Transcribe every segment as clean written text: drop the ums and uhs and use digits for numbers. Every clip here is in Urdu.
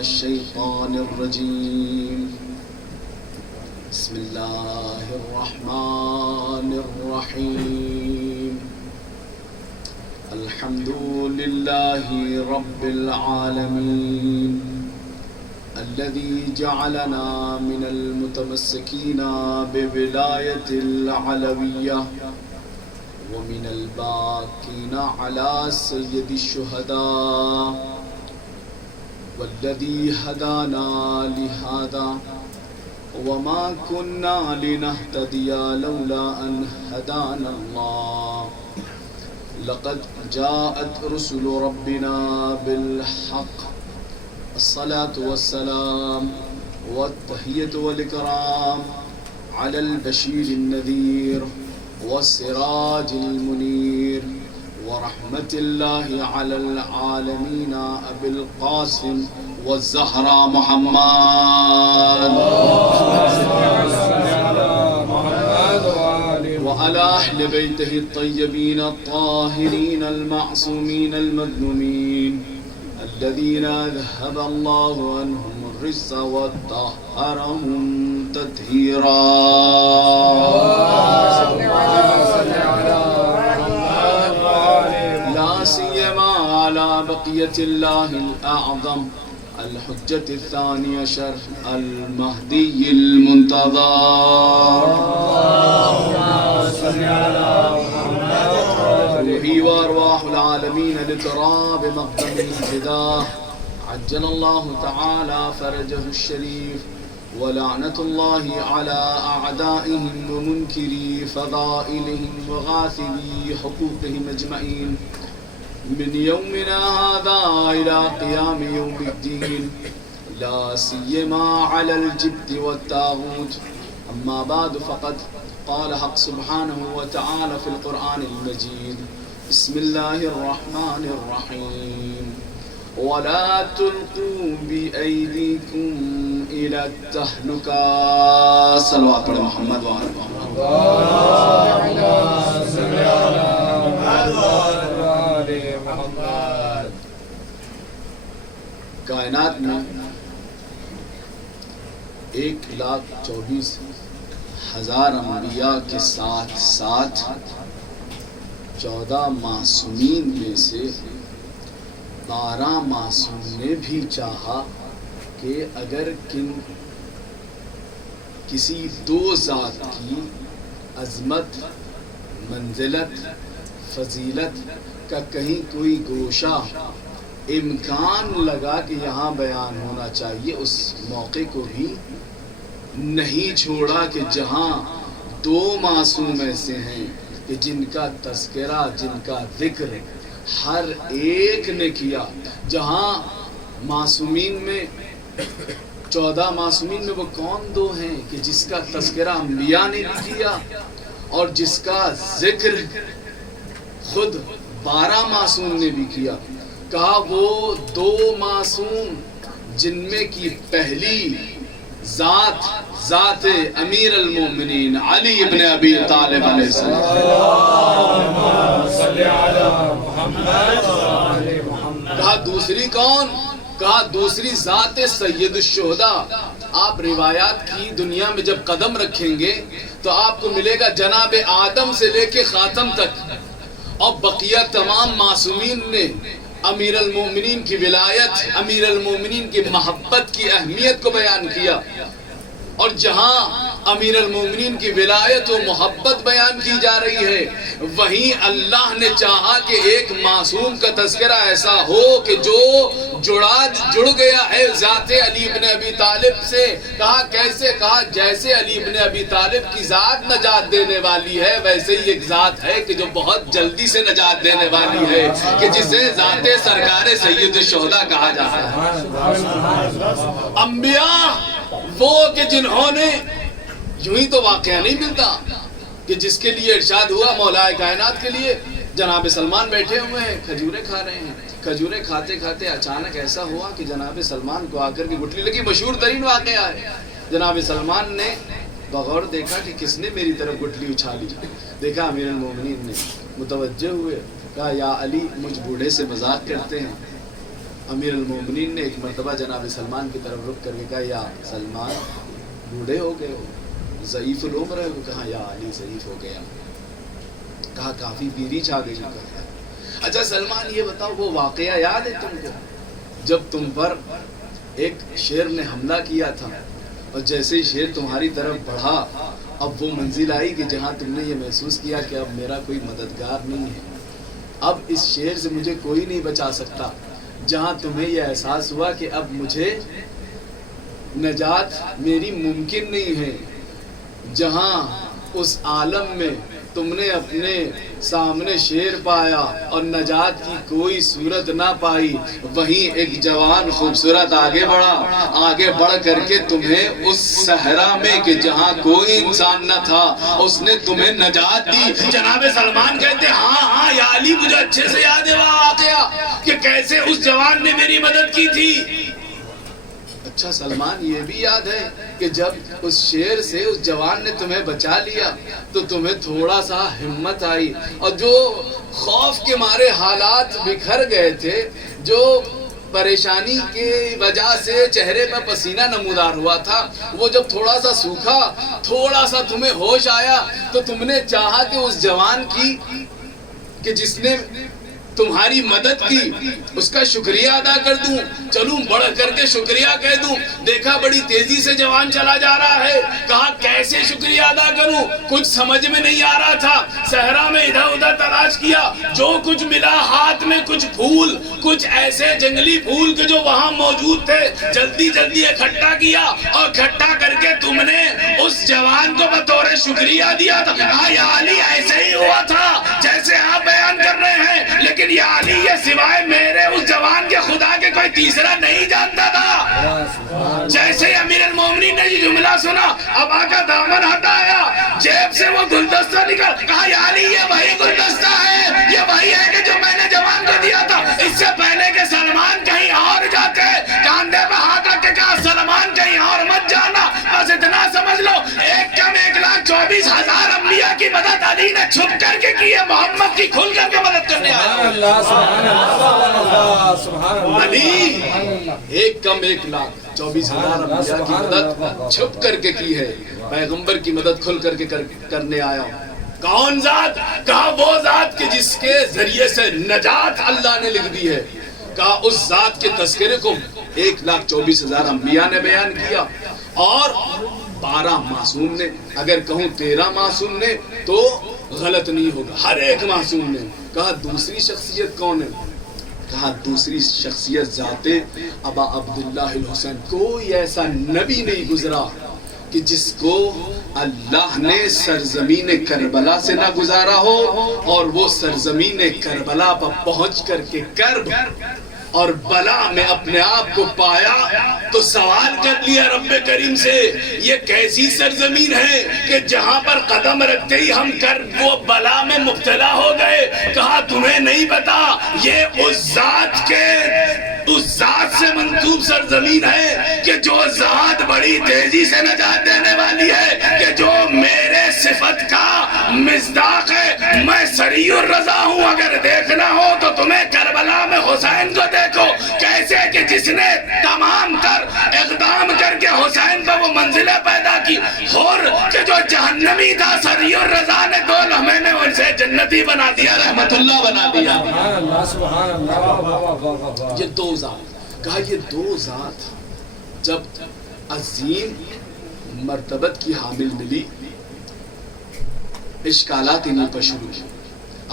الشيطان الرجيم بسم الله الرحمن الرحيم الحمد لله رب العالمين الذي جعلنا من المتمسكين بولاية العلوية ومن الباقين على سيد الشهداء والذي هدانا لهذا وما كنا لنهتدي لولا أن هدانا الله لقد جاءت رسل ربنا بالحق الصلاة والسلام والتحية والإكرام على البشير النذير والسراج المنير ورحمة الله على العالمين أبي القاسم والزهراء محمد وعلى أهل بيته الطيبين الطاهرين المعصومين المظلومين الذين أذهب الله عنهم الرجس وطهرهم تطهيرا لا سيما على بقية الله الأعظم الحجة الثاني عشر المهدي المنتظر روحي وأرواح العالمين لتراب مقدم الفداء عجل الله تعالى فرجه الشريف ولعنة الله على أعدائهم ومنكري فضائلهم وغاثلي حقوقهم أجمعين من يومنا هذا إلى قيام يوم الدين لا سيما على الجبت والطاغوت أما بعد فقد قال حق سبحانه وتعالى في القرآن المجيد بسم الله الرحمن الرحيم ولا تلقوا بأيديكم إلى التهلكة صلوات على محمد وعلى محمد کائنات میں 1,24,000 انبیاء کے ساتھ ساتھ 14 معصومین میں سے 12 معصوم نے بھی چاہا کہ اگر کسی دو ذات کی عظمت، منزلت، فضیلت کا کہیں کوئی گوشہ امکان لگا کہ یہاں بیان ہونا چاہیے، اس موقع کو بھی نہیں چھوڑا کہ جہاں 2 معصوم ایسے ہیں کہ جن کا تذکرہ، جن کا ذکر ہر ایک نے کیا. جہاں معصومین میں 14 معصومین میں وہ کون 2 ہیں کہ جس کا تذکرہ انبیاء نے بھی کیا اور جس کا ذکر خود 12 معصوم نے بھی کیا. کہا وہ 2 معصوم جن میں کی پہلی ذات امیر المومنین علی ابن ابی طالب علیہ السلام. کہا دوسری کون؟ کہا دوسری ذات سید الشہداء. آپ روایات کی دنیا میں جب قدم رکھیں گے تو آپ کو ملے گا جناب آدم سے لے کے خاتم تک اور بقیہ تمام معصومین نے امیر المومنین کی ولایت، امیر المومنین کی محبت کی اہمیت کو بیان کیا. اور جہاں امیر المومنین کی ولایت و محبت بیان کی جا رہی ہے وہیں اللہ نے چاہا کہ ایک معصوم کا تذکرہ ایسا ہو کہ جو جڑ گیا ہے ذات علی ابن ابی طالب سے. کہا کیسے؟ کہا جیسے علی ابن ابی طالب کی ذات نجات دینے والی ہے ویسے ہی ایک ذات ہے کہ جو بہت جلدی سے نجات دینے والی ہے کہ جسے ذات سرکار سید الشہداء کہا جاتا ہے. انبیاء وہ کہ جنہوں نے یوں ہی تو واقعہ نہیں ملتا کہ جس کے لیے ارشاد ہوا مولا کائنات کے لیے جناب سلمان بیٹھے ہوئے ہیں کھجوریں کھا رہے ہیں. کھجوریں کھاتے کھاتے اچانک ایسا ہوا کہ جناب سلمان کو آ کر کے گٹھلی لگی. مشہور ترین واقعہ ہے. جناب سلمان نے بغور دیکھا کہ کس نے میری طرف گٹھلی اچھالی. دیکھا امیر المومنین نے، متوجہ ہوئے، کہا یا علی مجھ بوڑھے سے مذاق کرتے ہیں. امیر المومنین نے ایک مرتبہ جناب سلمان کی طرف رخ کر کے کہا یا سلمان بوڑھے ہو گئے ہو، ضعیف العمر ہے؟ وہ کہا یا علی ضعیف ہو گیا. کہا کافی پیری چھا گئی. کہا اچھا سلمان یہ بتاؤ وہ واقعہ یاد ہے تم کو جب تم پر ایک شیر نے حملہ کیا تھا اور جیسے ہی شیر تمہاری طرف بڑھا اب وہ منزل آئی کہ جہاں تم نے یہ محسوس کیا کہ اب میرا کوئی مددگار نہیں ہے، اب اس شیر سے مجھے کوئی نہیں بچا سکتا، جہاں تمہیں یہ احساس ہوا کہ اب مجھے نجات میری ممکن نہیں ہے، جہاں اس عالم میں تم نے اپنے سامنے شیر پایا اور نجات کی کوئی صورت نہ پائی، وہیں ایک جوان خوبصورت آگے بڑھ کر کے تمہیں اس صحرا میں کہ جہاں کوئی انسان نہ تھا اس نے تمہیں نجات دی. جناب سلمان کہتے ہاں یا علی مجھے اچھے سے یاد ہے وہ واقعہ کہ کیسے اس جوان نے میری مدد کی تھی. اچھا سلمان یہ بھی یاد ہے کہ جب اس شیر سے اس جوان نے تمہیں بچا لیا تو تمہیں تھوڑا سا ہمت آئی اور جو خوف کے مارے حالات بکھر گئے تھے، جو پریشانی کی وجہ سے چہرے پر پسینہ نمودار ہوا تھا، وہ جب تھوڑا سا سوکھا، تھوڑا سا تمہیں ہوش آیا تو تم نے چاہا کہ اس جوان کی کہ جس نے تمہاری مدد کی اس کا شکریہ ادا کر دوں، چلوں بڑھ کر کے شکریہ کہہ دوں. دیکھا بڑی تیزی سے جوان چلا جا رہا ہے، کہا کیسے شکریہ ادا کروں، کچھ سمجھ میں نہیں آ رہا تھا. صحرا میں ادھر ادھر تلاش کیا، جو کچھ ملا ہاتھ میں کچھ پھول، کچھ ایسے جنگلی پھول کے جو وہاں موجود تھے جلدی اکٹھا کیا اور اکٹھا کر کے تم نے اس جوان کو بطور شکریہ دیا تھا. کہا یا علی ایسے ہی ہوا تھا جیسے آپ بیان کر رہے ہیں، لیکن یا علی یہ سوائے میرے اس جوان کے خدا کے کوئی تیسرا نہیں جانتا تھا. جیسے ہی امیر المومنین نے یہ جملہ سنا اب آقا دامن ہٹایا، جیب سے وہ گلدستہ نکل، کہا یا علی یہ وہی گلدستہ ہے، یہ وہی ہے کہ جو میں نے جوان کو دیا تھا. اس سے پہلے کہ سلمان کہیں اور جاتے کاندھے پہ ہاتھ رکھ کے کہا سلمان کہیں اور مت جانا، بس اتنا سمجھ لو 1,24,000 انبیاء کی مدد علی نے چھپ کر کے کی ہے، محمد کی کھل کر کے مدد کرنے آیا. علی 1,24,000 انبیاء کی مدد چھپ کر کے کی ہے، پیغمبر کی مدد کھل کر کے کرنے آیا. کون ذات؟ کہا وہ ذات کہ جس کے ذریعے سے نجات اللہ نے لکھ دی ہے. کہا اس ذات کے تذکرے کو 1,24,000 انبیاء نے بیان کیا اور 12 معصوم نے، اگر کہوں 13 معصوم نے تو غلط نہیں ہوگا، ہر ایک معصوم نے. کہا دوسری شخصیت کون ہے؟ کہا دوسری شخصیت ذات ابا عبداللہ الحسین. کوئی ایسا نبی نہیں گزرا کہ جس کو اللہ نے سرزمین کربلا سے نہ گزارا ہو اور وہ سرزمین کربلا پر پہنچ کر کے کرب اور بلا میں اپنے آپ کو پایا تو سوال کر لیا رب کریم سے یہ کیسی سرزمین ہے کہ جہاں پر قدم رکھتے ہی ہم کرب و بلا میں مبتلا ہو گئے. کہا تمہیں نہیں پتا یہ اس ذات سے منسوب سرزمین ہے کہ جو ذات بڑی تیزی سے نجات دینے والی ہے، کہ جو میرے صفت کا مصداق ہے. میں سریع الرضا ہوں، اگر دیکھنا ہو تو تمہیں کربلا میں حسین کو دیکھو، کیسے کہ جس نے تمام تر اقدام کر کے حسین کو وہ منزلیں پیدا کی، اور کہ جو جہنمی تھا سریع الرضا نے 2 لمحے میں اسے جنتی بنا دیا، رحمت اللہ بنا دیا. یہ 2 ذات. کہا یہ 2 ذات جب عظیم مرتبت کی حامل ملی، اشکالات انہیں پر شروع کی.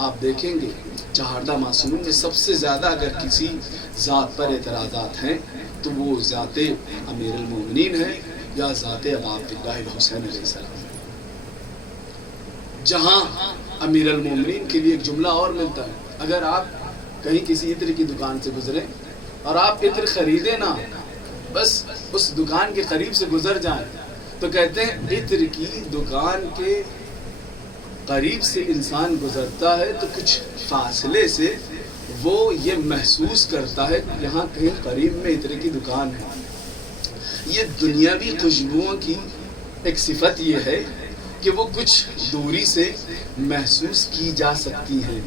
آپ دیکھیں گے 14 معصوموں میں سب سے زیادہ اگر کسی ذات پر اعتراضات ہیں تو وہ ذات امیر المومنین ہے یا ذات ابا عبداللہ الحسین علیہ السلام. جہاں امیر المومنین کے لیے ایک جملہ اور ملتا ہے. اگر آپ کہیں کسی عطر کی دکان سے گزریں اور آپ عطر خریدیں نا، بس اس دکان کے قریب سے گزر جائیں تو کہتے ہیں عطر کی دکان کے قریب سے انسان گزرتا ہے تو کچھ فاصلے سے وہ یہ محسوس کرتا ہے یہاں کہیں قریب میں عطر کی دکان ہے. یہ دنیاوی خوشبوؤں کی ایک صفت یہ ہے کہ وہ کچھ دوری سے محسوس کی جا سکتی ہیں.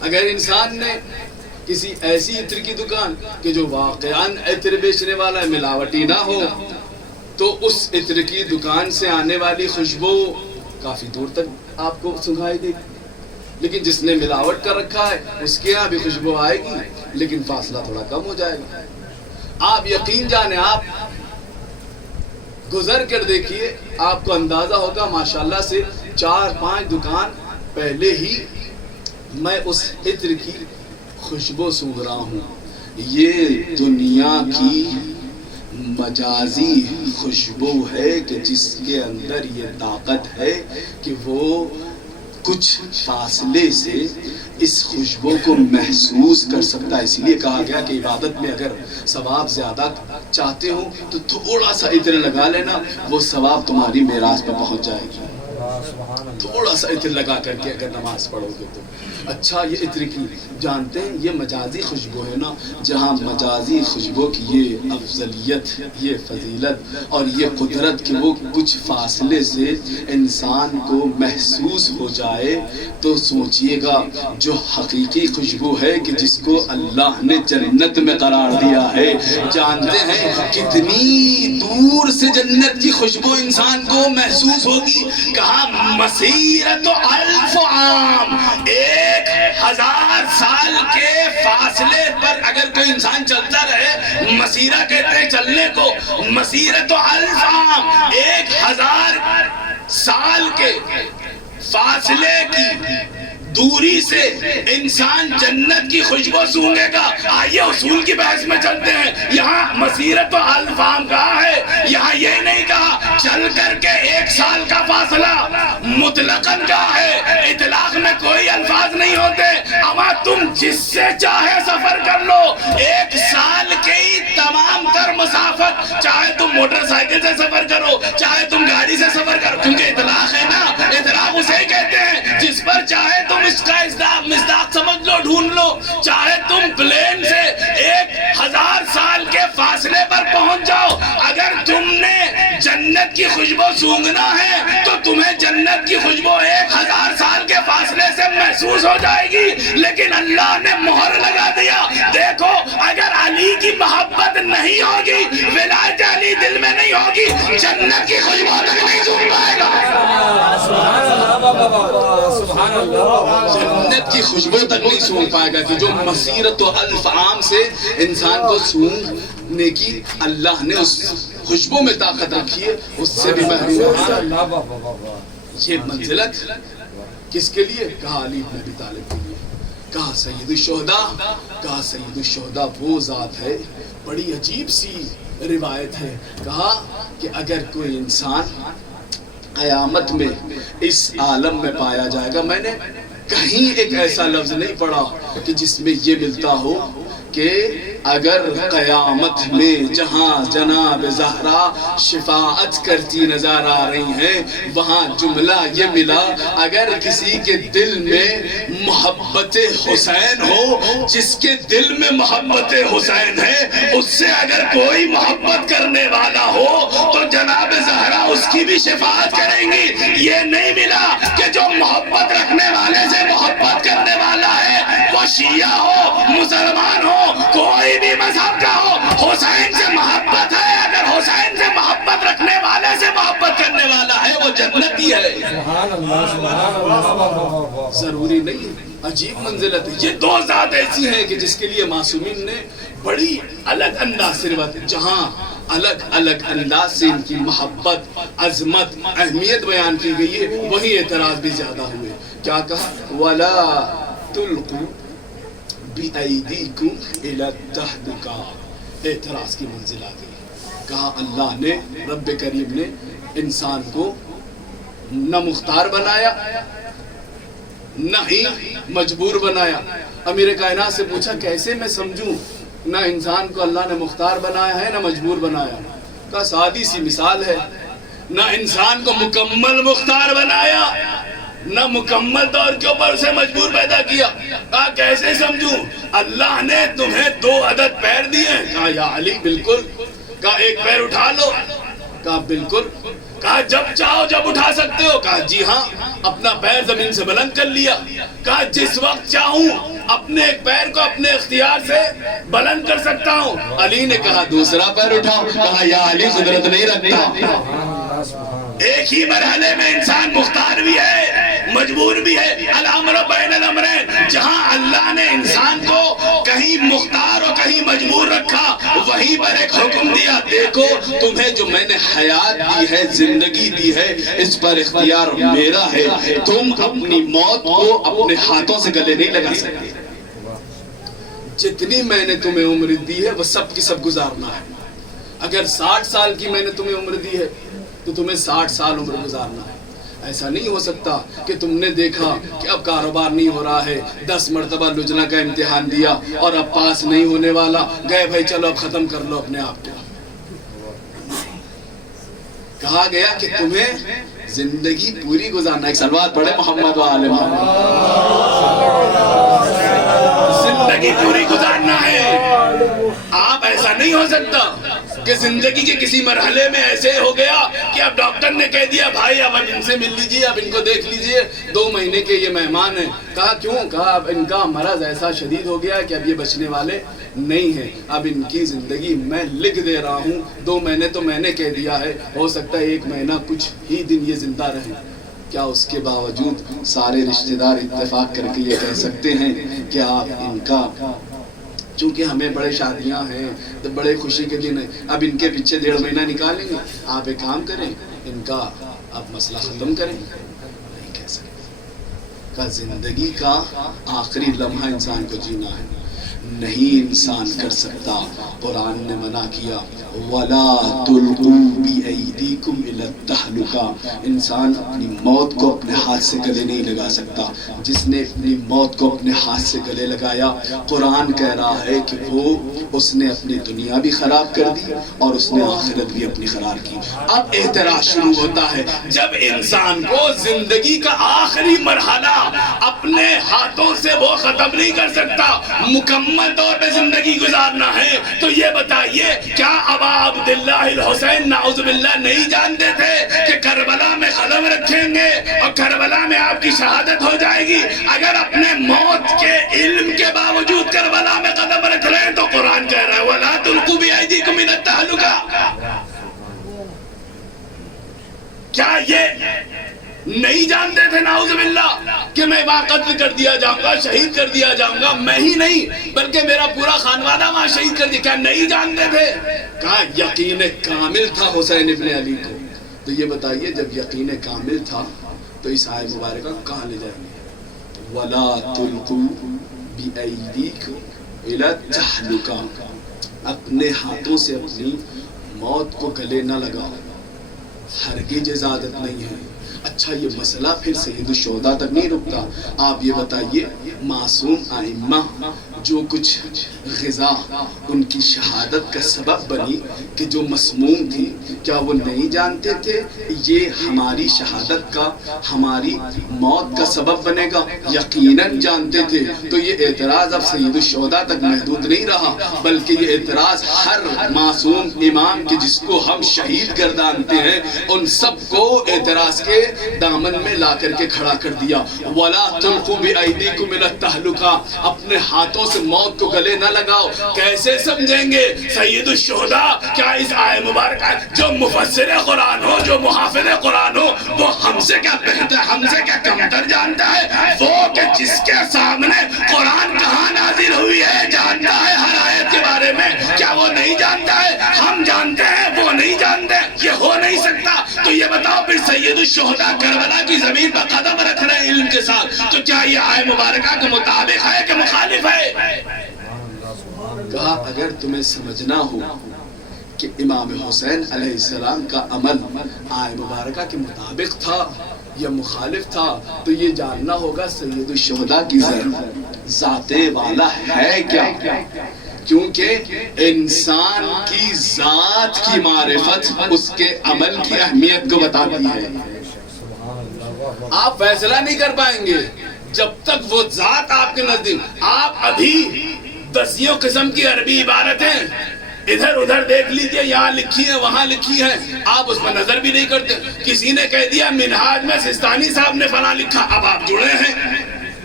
اگر انسان نے کسی ایسی عطر کی دکان کہ جو واقعاً عطر بیچنے والا ملاوٹی نہ ہو، تو اس عطر کی دکان سے آنے والی خوشبو کافی دور تک آپ کو سنگھائی دے گی۔ لیکن جس نے ملاوٹ کر رکھا ہے اس کے یہاں بھی خوشبو آئے گی لیکن فاصلہ تھوڑا کم ہو جائے گا۔ آپ یقین جانیں، آپ گزر کر دیکھیے، آپ کو اندازہ ہوگا ماشاءاللہ سے 4-5 دکان پہلے ہی میں اس عطر کی خوشبو سونگھ رہا ہوں۔ یہ دنیا کی مجازی خوشبو ہے کہ جس کے اندر یہ طاقت ہے کہ وہ کچھ فاصلے سے اس خوشبو کو محسوس کر سکتا ہے۔ اس لیے کہا گیا کہ عبادت میں اگر ثواب زیادہ چاہتے ہو تو تھوڑا سا عطر لگا لینا، وہ ثواب تمہاری میراث پہ پہنچ جائے گی۔ تھوڑا سا عطر لگا کر کے اگر نماز پڑھو گے تو اچھا۔ یہ عطر کی جانتے ہیں یہ مجازی خوشبو ہے نا، جہاں مجازی خوشبو کی یہ افضلیت، یہ فضیلت اور یہ قدرت کہ وہ کچھ فاصلے سے انسان کو محسوس ہو جائے، تو سوچئے گا جو حقیقی خوشبو ہے کہ جس کو اللہ نے جنت میں قرار دیا ہے۔ جانتے ہیں کتنی دور سے جنت کی خوشبو انسان کو محسوس ہوگی؟ کہا مسیرت 1000 عام، 1000 سال کے فاصلے پر اگر کوئی انسان چلتا رہے، مسیرہ کہتے ہیں چلنے کو، مسیرت 1000 عام، 1000 سال کے فاصلے کی دوری سے انسان جنت کی خوشبو سونگے گا۔ آئیے اصول کی بحث میں چلتے ہیں۔ یہاں مسیرت 1000 عام کہا ہے، یہاں یہ نہیں کہا چل کر کے 1 سال کا فاصلہ مطلقاً کہا ہے۔ اطلاق میں کوئی الفاظ نہیں ہوتے، اما تم جس سے چاہے سفر کر لو، 1 سال کے ہی تمام تر مسافت، چاہے تم موٹر سائیکل سے سفر کرو، چاہے تم گاڑی سے سفر کرو، کیونکہ اطلاق ہے نا، اطلاق اسے کہتے ہیں جس پر چاہے تم اس کا مصداق سمجھ لو، ڈھونڈ لو، چاہے تم پلین سے 1000 سال کے فاصلے پر پہنچ جاؤ، اگر تم نے جنت کی خوشبو سونگنا ہے تو تمہیں جنت کی خوشبو 1000 سال کے فاصلے سے محسوس ہو جائے گی۔ لیکن اللہ نے مہر لگا دیا، دیکھو اگر علی کی محبت نہیں ہوگی، ولایت علی دل میں نہیں ہوگی، جنت کی خوشبو تک نہیں سونگ پائے گا۔ جنت کی خوشبو تک نہیں سونگ پائے گا کہ جو مسیرت 1000 عام سے انسان کو سونگنے کی اللہ نے اس خوشبو میں طاقت رکھی ہے، اس سے بھی محروم ہے۔ یہ منزلت کس کے لیے؟ کہا علی بن ابی طالب کے لیے، کہا سید الشہداء، کہا سید الشہداء وہ ذات ہے، بڑی عجیب سی روایت ہے، کہا کہ اگر کوئی انسان قیامت میں اس عالم میں پایا جائے گا، میں نے کہیں ایک ایسا لفظ نہیں پڑھا کہ جس میں یہ ملتا ہو کہ اگر قیامت میں جہاں جناب زہرا شفاعت کرتی نظر آ رہی ہیں، وہاں جملہ یہ ملا اگر کسی کے دل میں محبت حسین ہو، جس کے دل میں محبت حسین ہے، اس سے اگر کوئی محبت کرنے والا ہو تو جناب زہرا اس کی بھی شفاعت کریں گی۔ یہ نہیں ملا کہ جو محبت رکھنے والے سے محبت کرنے والا ہے وہ شیعہ ہو، مسلمان ہو، کوئی بھی مذہب کا ہو، حسین سے محبت ہے، اگر حسین سے محبت رکھنے والے سے محبت کرنے والا ہے وہ جنتی ہے۔ ضروری نہیں ہے، عجیب منزلت ہے۔ یہ 2 ذات ایسی ہیں کہ جس کے لیے معصومین نے بڑی الگ انداز سے روایت، جہاں الگ الگ انداز سے ان کی محبت، عظمت، اہمیت بیان کی گئی ہے، وہی اعتراض بھی زیادہ ہوئے۔ کیا کہا؟ وَلَا تُلْقُوا بِأَيْدِيكُمْ إِلَى التَّهْلُكَةِ، اعتراض کی منزل آ گئی۔ کہا اللہ نے، رب کریم نے انسان کو نہ مختار بنایا نہ ہی مجبور بنایا۔ امیر کائنات سے پوچھا کیسے میں سمجھوں نہ انسان کو اللہ نے مختار بنایا ہے نہ مجبور بنایا؟ کہا سادی سی مثال ہے، نہ انسان کو مکمل مختار بنایا نہ مکمل طور کے اوپر اسے مجبور پیدا کیا۔ کہا کیسے سمجھوں؟ اللہ نے تمہیں 2 عدد پیر دیے۔ کہا یا علی بالکل۔ کہا ایک پیر اٹھا لو۔ کہا بالکل۔ کہا جب چاہو جب اٹھا سکتے ہو؟ کہا جی ہاں، اپنا پیر زمین سے بلند کر لیا۔ کہا جس وقت چاہوں اپنے ایک پیر کو اپنے اختیار سے بلند کر سکتا ہوں۔ علی نے کہا دوسرا پیر اٹھاؤ۔ کہا یا علی قدرت نہیں رکھتا۔ ایک ہی مرحلے میں انسان مختار بھی ہے، مجبور بھی ہے۔ الامر بین الامرین، جہاں اللہ نے انسان کو کہیں مختار اور کہیں مجبور رکھا، وہیں پر ایک حکم دیا، دیکھو تمہیں جو میں نے حیات دی ہے، زندگی دی ہے، اس پر اختیار میرا ہے، تم اپنی موت کو اپنے ہاتھوں سے گلے نہیں لگا سکتے۔ جتنی میں نے تمہیں عمر دی ہے وہ سب کی سب گزارنا ہے۔ اگر 60 سال کی میں نے تمہیں عمر دی ہے تو تمہیں 60 سال عمر گزارنا ہے۔ ایسا نہیں ہو سکتا کہ تم نے دیکھا کہ اب کاروبار نہیں ہو رہا ہے، 10 مرتبہ لجنہ کا امتحان دیا اور اب پاس نہیں ہونے والا، گئے بھائی چلو اب ختم کر لو اپنے آپ کو۔ کہا گیا کہ تمہیں زندگی پوری گزارنا ہے۔ ایک صلوات پڑھے محمد و آل محمد۔ زندگی پوری گزارنا ہے۔ آپ ایسا نہیں ہو سکتا کہ زندگی کے کسی مرحلے میں ایسے ہو گیا کہ اب ڈاکٹر نے کہہ دیا بھائی اب ان سے مل لیجئے، اب ان کو دیکھ لیجئے، 2 مہینے کے یہ مہمان ہیں۔ کہا کیوں؟ کہا اب ان کا مرض ایسا شدید ہو گیا کہ اب یہ بچنے والے نہیں ہیں، اب ان کی زندگی میں لکھ دے رہا ہوں، 2 مہینے تو میں نے کہہ دیا ہے، ہو سکتا ہے 1 مہینہ کچھ ہی دن یہ زندہ رہیں۔ کیا اس کے باوجود سارے رشتہ دار اتفاق کر کے یہ کہہ سکتے ہیں کہ آپ ان کا، چونکہ ہمیں بڑے شادیاں ہیں، بڑے خوشی کے دن ہیں، اب ان کے پیچھے 1.5 مہینہ نکالیں گے، آپ ایک کام کریں، ان کا آپ مسئلہ ختم کریں؟ نہیں کہہ سکتے۔ کہ زندگی کا آخری لمحہ انسان کو جینا ہے، نہیں انسان کر سکتا۔ قرآن نے منع کیا وَلَا تُلْقُوا بِأَيْدِيكُمْ إِلَى التَّهْلُكَةِ، انسان اپنی موت کو اپنے ہاتھ سے گلے نہیں لگا سکتا۔ جس نے اپنی موت کو اپنے ہاتھ سے گلے لگایا، قرآن کہہ رہا ہے کہ اس نے اپنی دنیا بھی خراب کر دی اور اس نے آخرت بھی اپنی خراب کی۔ اب اعتراض شروع ہوتا ہے جب انسان کو زندگی کا آخری مرحلہ اپنے ہاتھوں سے وہ ختم نہیں کر سکتا، مکمل طور پہ زندگی گزارنا ہے، تو یہ بتائیے کیا ابا عبداللہ الحسین نعوذ باللہ نہیں جانتے تھے کہ کربلا میں قدم رکھیں گے اور کربلا میں آپ کی شہادت ہو جائے گی؟ اگر اپنے موت کے علم کے باوجود کربلا میں قدم رکھ رہے ہیں تو قرآن کہہ رہا ہے وَلَا تُلْقُوا بِأَيْدِيكُمْ إِلَى التَّهْلُكَةِ۔ کیا یہ نہیں جانتے تھے نعوذ باللہ کہ میں وہاں قتل کر دیا جاؤں گا، شہید کر دیا جاؤں گا؟ میں ہی نہیں بلکہ میرا پورا خانوادہ وہاں شہید کر دیا۔ کیا نہیں جانتے تھے؟ کہا یقین کامل تھا حسین ابن علی کو۔ تو یہ بتائیے جب یقین کامل تھا تو اس آیت مبارکہ کہاں لے جائیں گے؟ وَلَا تُلْقُوا بِأَيْدِيكُمْ إِلَى التَّهْلُكَةِ، اپنے ہاتھوں سے اپنی موت کو گلے نہ لگاؤ، ہرگز اجازت نہیں ہے۔ اچھا یہ مسئلہ پھر سید الشہداء تک نہیں رکتا۔ آپ یہ بتائیے معصوم ائمہ جو کچھ غذا ان کی شہادت کا سبب بنی کہ جو مسموم تھی، کیا وہ نہیں جانتے تھے یہ ہماری شہادت کا، ہماری موت کا سبب بنے گا؟ یقیناً جانتے تھے۔ تو یہ اعتراض اب سید الشہداء تک محدود نہیں رہا، بلکہ یہ اعتراض ہر معصوم امام کے جس کو ہم شہید گردانتے ہیں ان سب کو اعتراض کے دامن میں لا کر کے کھڑا کر دیا۔ وَلَا تُلْقُوا بِأَيْدِيكُمْ إِلَى التَّهْلُكَةِ، اپنے ہاتھوں سے موت کو گلے نہ لگاؤ۔ کیسے سمجھیں گے سید الشہداء؟ کیا اس آیت مبارکہ جو مفسر قرآن ہو، جو محافظ قرآن ہو، وہ ہم سے کیا بہتر، ہم سے کیا کمتر جانتا ہے؟ وہ کہ جس کے سامنے قرآن کہاں نازل ہوئی ہے جانتا ہے ہر آیت کے بارے میں، کیا وہ نہیں جانتا ہے؟ ہم جانتے ہیں، وہ نہیں جانتے، یہ ہو نہیں سکتا۔ تو یہ بتاؤ پھر سید الشہداء کربلا کی زمین پر قدم رکھ رہے ہیں علم کے ساتھ، تو کیا یہ آیت مبارکہ کے مطابق ہے کہ مخالف ہے؟ کہا اگر تمہیں سمجھنا ہو کہ امام حسین علیہ السلام کا عمل آیت مبارکہ کے مطابق تھا یا مخالف تھا تو یہ جاننا ہوگا سید الشہداء کی ذات والا ہے کیا، کیونکہ انسان کی ذات کی معرفت اس کے عمل کی اہمیت کو بتاتی ہے۔ آپ فیصلہ نہیں کر پائیں گے جب تک وہ ذات آپ کے نزدیک، آپ ابھی 10 قسم کی عربی عبارتیں ادھر ادھر دیکھ لیجئے، یہاں لکھی ہے وہاں لکھی ہے، آپ اس پر نظر بھی نہیں کرتے. کسی نے کہہ دیا منہاج میں سستانی صاحب نے فلاں لکھا، اب آپ جڑے ہیں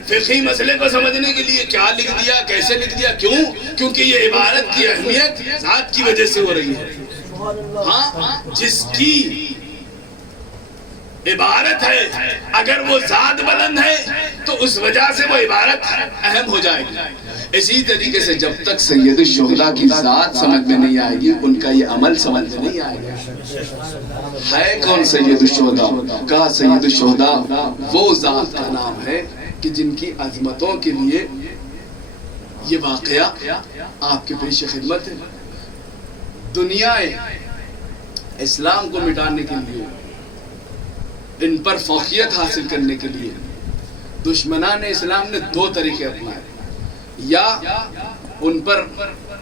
فقہی مسئلے کو سمجھنے کے لیے. کیا لکھ دیا، کیسے لکھ دیا، کیوں؟ کیونکہ یہ عبارت کی اہمیت ذات کی وجہ سے ہو رہی ہے. ہاں، جس کی عبارت ہے اگر وہ ذات بلند ہے تو اس وجہ سے وہ عبارت اہم ہو جائے گی. اسی طریقے سے جب تک سید الشہداء کی ذات سمجھ میں نہیں آئے گی، ان کا یہ عمل سمجھ میں نہیں آئے گا. ہے کون سید الشہداء؟ کہا سید الشہداء وہ ذات کا نام ہے کہ جن کی عظمتوں کے لیے یہ واقعہ آپ کے پیش خدمت ہے. دنیا اسلام کو مٹانے کے لیے، ان پر فوقیت حاصل کرنے کے لیے دشمنان اسلام نے دو طریقے اپنائے. یا ان پر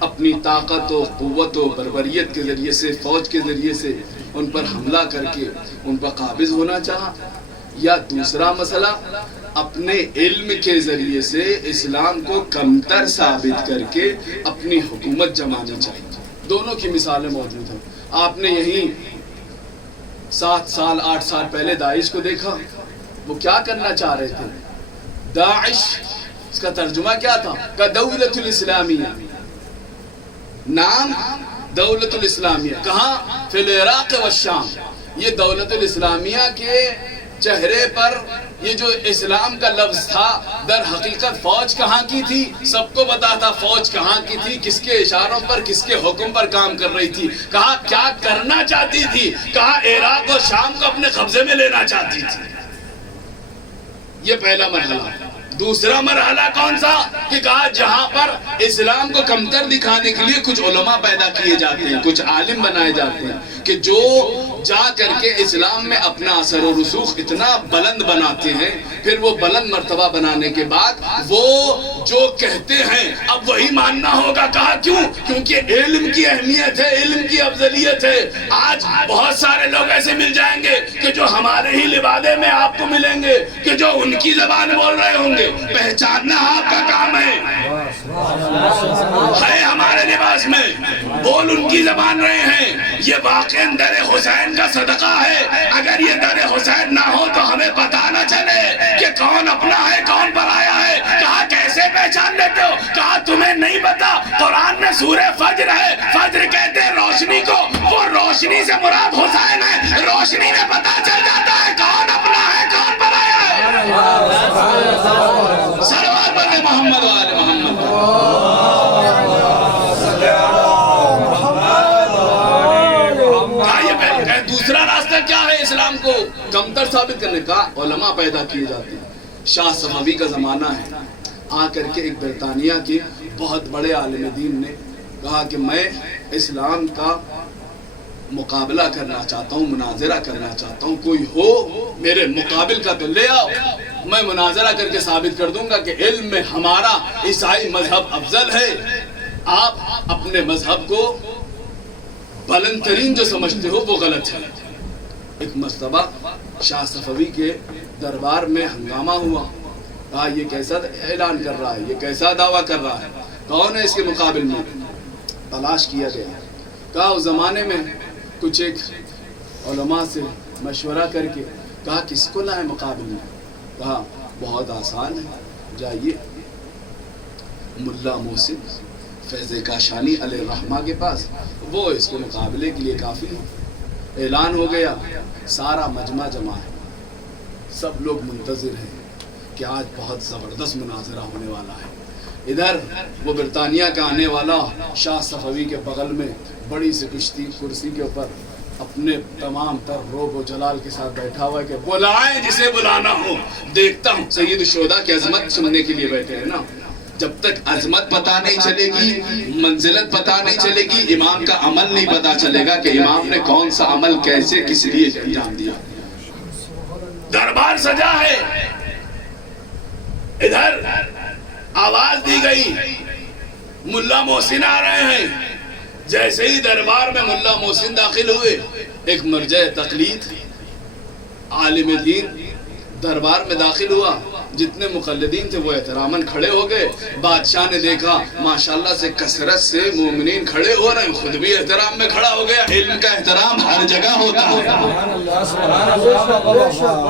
اپنی طاقت و قوت و بربریت کے ذریعے سے، فوج کے ذریعے سے ان پر حملہ کر کے ان پر قابض ہونا چاہا، یا دوسرا مسئلہ اپنے علم کے ذریعے سے اسلام کو کمتر ثابت کر کے اپنی حکومت جمانی چاہیے. دونوں کی مثالیں موجود ہیں. آپ نے یہیں 7 سال 8 سال پہلے داعش کو دیکھا. وہ کیا کرنا چاہ رہے تھے؟ داعش اس کا ترجمہ کیا تھا؟ کہ دولت الاسلامیہ، نام دولت الاسلامیہ. کہاں؟ فی العراق والشام. یہ دولت الاسلامیہ کے چہرے پر یہ جو اسلام کا لفظ تھا، در حقیقت فوج کہاں کی تھی؟ سب کو پتا تھا فوج کہاں کی تھی، کس کے اشاروں پر، کس کے حکم پر کام کر رہی تھی. کہا کیا کرنا چاہتی تھی؟ کہا عراق و شام کو اپنے قبضے میں لینا چاہتی تھی. یہ پہلا مرحلہ. دوسرا مرحلہ کون سا؟ کہ کہا جہاں پر اسلام کو کمتر دکھانے کے لیے کچھ علماء پیدا کیے جاتے ہیں، کچھ عالم بنائے جاتے ہیں کہ جو جا کر کے اسلام میں اپنا اثر و رسوخ اتنا بلند بناتے ہیں. پھر وہ بلند مرتبہ بنانے کے بعد وہ جو کہتے ہیں اب وہی ماننا ہوگا. کہا کیوں؟ کیونکہ علم کی اہمیت ہے، علم کی افضلیت ہے. آج بہت سارے لوگ ایسے مل جائیں گے کہ جو ہمارے ہی لبادے میں آپ کو ملیں گے کہ جو ان کی زبان بول رہے ہوں گے. پہچاننا آپ کا کام ہے ہمارے لباس میں، بول ان کی زبان رہے ہیں. یہ واقعاً در حسین کا صدقہ ہے. اگر یہ در حسین نہ ہو تو ہمیں پتہ نہ چلے کہ کون اپنا ہے کون پرایا ہے. کہا کیسے پہچان لیتے ہو؟ کہا تمہیں نہیں پتا. قرآن میں سورہ فجر ہے، فجر کہتے ہیں روشنی کو، وہ روشنی سے مراد حسین ہے. روشنی میں پتہ چل جاتا ہے کون اپنا ہے کون پرایا ہے. سلوات پر محمد وآل محمد. دوسرا راستہ کیا ہے اسلام کو کمتر ثابت کرنے کا؟ علماء پیدا کیے جاتے ہیں. شاہ صفوی کا زمانہ ہے. آ کر کے ایک برطانیہ کے بہت بڑے عالم دین نے کہا کہ میں اسلام کا مقابلہ کرنا چاہتا ہوں، مناظرہ کرنا چاہتا ہوں. کوئی ہو میرے مقابل کا تو لے آؤ، میں مناظرہ کر کے ثابت کر دوں گا کہ علم میں ہمارا عیسائی مذہب افضل ہے. آپ اپنے مذہب کو بلند ترین جو سمجھتے ہو وہ غلط ہے. ایک مرتبہ شاہ صفوی کے دربار میں ہنگامہ ہوا. کہا یہ کیسا اعلان کر رہا ہے، یہ کیسا دعویٰ کر رہا ہے، کون ہے اس کے مقابل میں؟ تلاش کیا گیا. کہا اس زمانے میں کچھ ایک علماء سے مشورہ کر کے کہا کس کو لائے مقابل میں؟ کہا بہت آسان ہے، جائیے ملا محسن فیض کاشانی علیہ الرحمہ کے پاس، وہ اس کے مقابلے کے لیے کافی ہے. اعلان ہو گیا، سارا مجمع جمع ہے، سب لوگ منتظر ہیں کہ آج بہت زبردست مناظرہ ہونے والا ہے. ادھر وہ برطانیہ کا آنے والا شاہ صفوی کے بغل میں بڑی سی کرسی کے اوپر اپنے تمام تر روب و جلال کے ساتھ بیٹھا ہوا ہے کہ بلائیں جسے بلانا ہو. دیکھتا ہوں سید الشہداء کی عظمت سننے کے لیے بیٹھے ہیں نا. جب تک عظمت پتہ نہیں چلے گی، منزلت پتہ نہیں چلے گی، امام کا عمل نہیں پتہ چلے گا کہ امام نے کون سا عمل کیسے کس لیے انجام دیا. دربار سجا ہے. ادھر آواز دی گئی ملا محسن آ رہے ہیں. جیسے ہی دربار میں ملا محسن داخل ہوئے، ایک مرجع تقلید عالم دین دربار میں داخل ہوا. جتنے مقلدین تھے وہ احتراماً کھڑے ہو گئے. بادشاہ نے دیکھا ماشاءاللہ سے کثرت سے مومنین کھڑے ہو رہے ہیں, خود بھی احترام میں کھڑا ہو گیا. علم کا احترام ہر جگہ ہوتا ہے.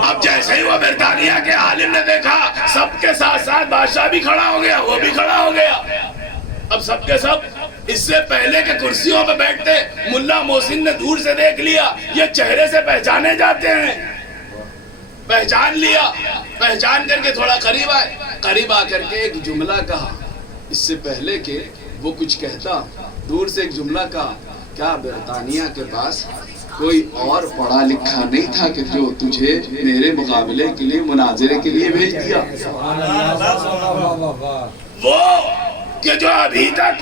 اب جیسے ہی وہ برطانیہ کے عالم نے دیکھا سب کے ساتھ ساتھ بادشاہ بھی کھڑا ہو گیا, وہ بھی کھڑا ہو گیا. اب سب کے سب اس سے پہلے کے کرسیوں پہ بیٹھتے ملا محسن نے دور سے دیکھ لیا یہ چہرے سے پہچانے جاتے ہیں. پہچان لیا, پہچان کر کے تھوڑا قریب آئے. قریب آ کر کے ایک جملہ کہا, اس سے پہلے کہ وہ کچھ کہتا دور سے ایک جملہ کہا, کیا برطانیہ کے پاس کوئی اور پڑھا لکھا نہیں تھا کہ جو تجھے میرے مقابلے کے لیے مناظرے کے لیے بھیج دیا؟ وہ کہ جو ابھی تک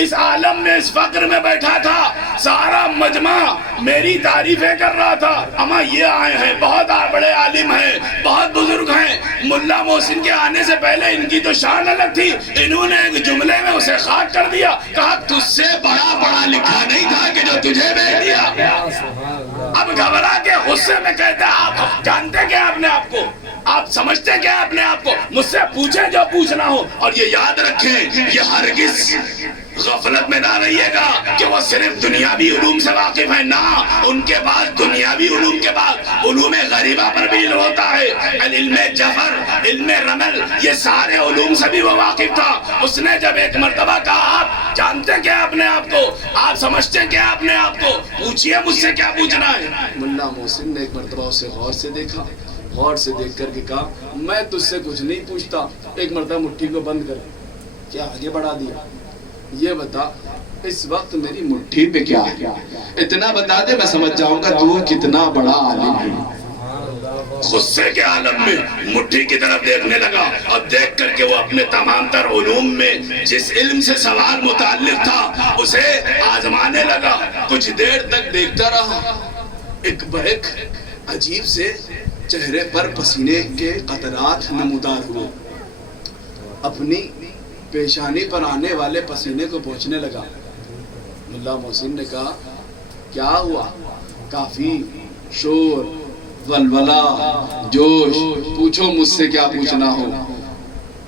اس عالم میں اس فقر میں بیٹھا تھا, سارا مجمع میری تعریفیں کر رہا تھا. اما یہ آئے ہیں, بہت بڑے عالم ہیں, بہت بزرگ ہیں. ملا محسن کے آنے سے پہلے ان کی تو شان الگ تھی, انہوں نے ایک جملے میں اسے خاک کر دیا. کہا تجھ سے بڑا پڑھا لکھا نہیں تھا کہ جو تجھے بھیج دیا. اب گھبرا کے غصے میں کہتا آپ جانتے کیا اپنے آپ کو, آپ سمجھتے کیا اپنے آپ کو, مجھ سے پوچھیں جو پوچھنا ہو. اور یہ یاد رکھیں یہ ہرگز غفلت میں نہ رہیے گا کہ وہ صرف دنیاوی علوم سے واقف ہیں. نہ, ان کے پاس دنیاوی علوم کے بعد علوم غریبہ پر بھی علم ہوتا ہے. علم جفر, علم رمل, یہ سارے علوم سے بھی وہ واقف تھا. اس نے جب ایک مرتبہ کہا آپ جانتے کیا اپنے آپ کو, آپ سمجھتے کیا اپنے آپ کو, پوچھئے مجھ سے کیا پوچھنا ہے. ملا محسن نے ایک مرتبہ اسے غور سے دیکھا, غور سے دیکھ کر کے کہا میں تجھ سے کچھ نہیں پوچھتا. ایک مرتبہ مٹھی کو بند کر کیا آگے بڑھا دیا. یہ بتا اس وقت میری مٹھی پہ کیا ہے, اتنا بتا دے میں سمجھ جاؤں گا تو کتنا بڑا عالم ہے. غصے کے عالم میں مٹھی کی طرف دیکھنے لگا, اور دیکھ کر کے وہ اپنے تمام تر علوم میں جس علم سے سوال متعلق تھا اسے آزمانے لگا. کچھ دیر تک دیکھتا رہا, ایک بہک عجیب سے چہرے پر پسینے کے قطرات نمودار ہوئے. اپنی پیشانی پر آنے والے پسینے کو پوچھنے لگا. ملا محسن نے کہا کیا ہوا, کافی شور ولولہ جوش, پوچھو مجھ سے کیا پوچھنا ہو.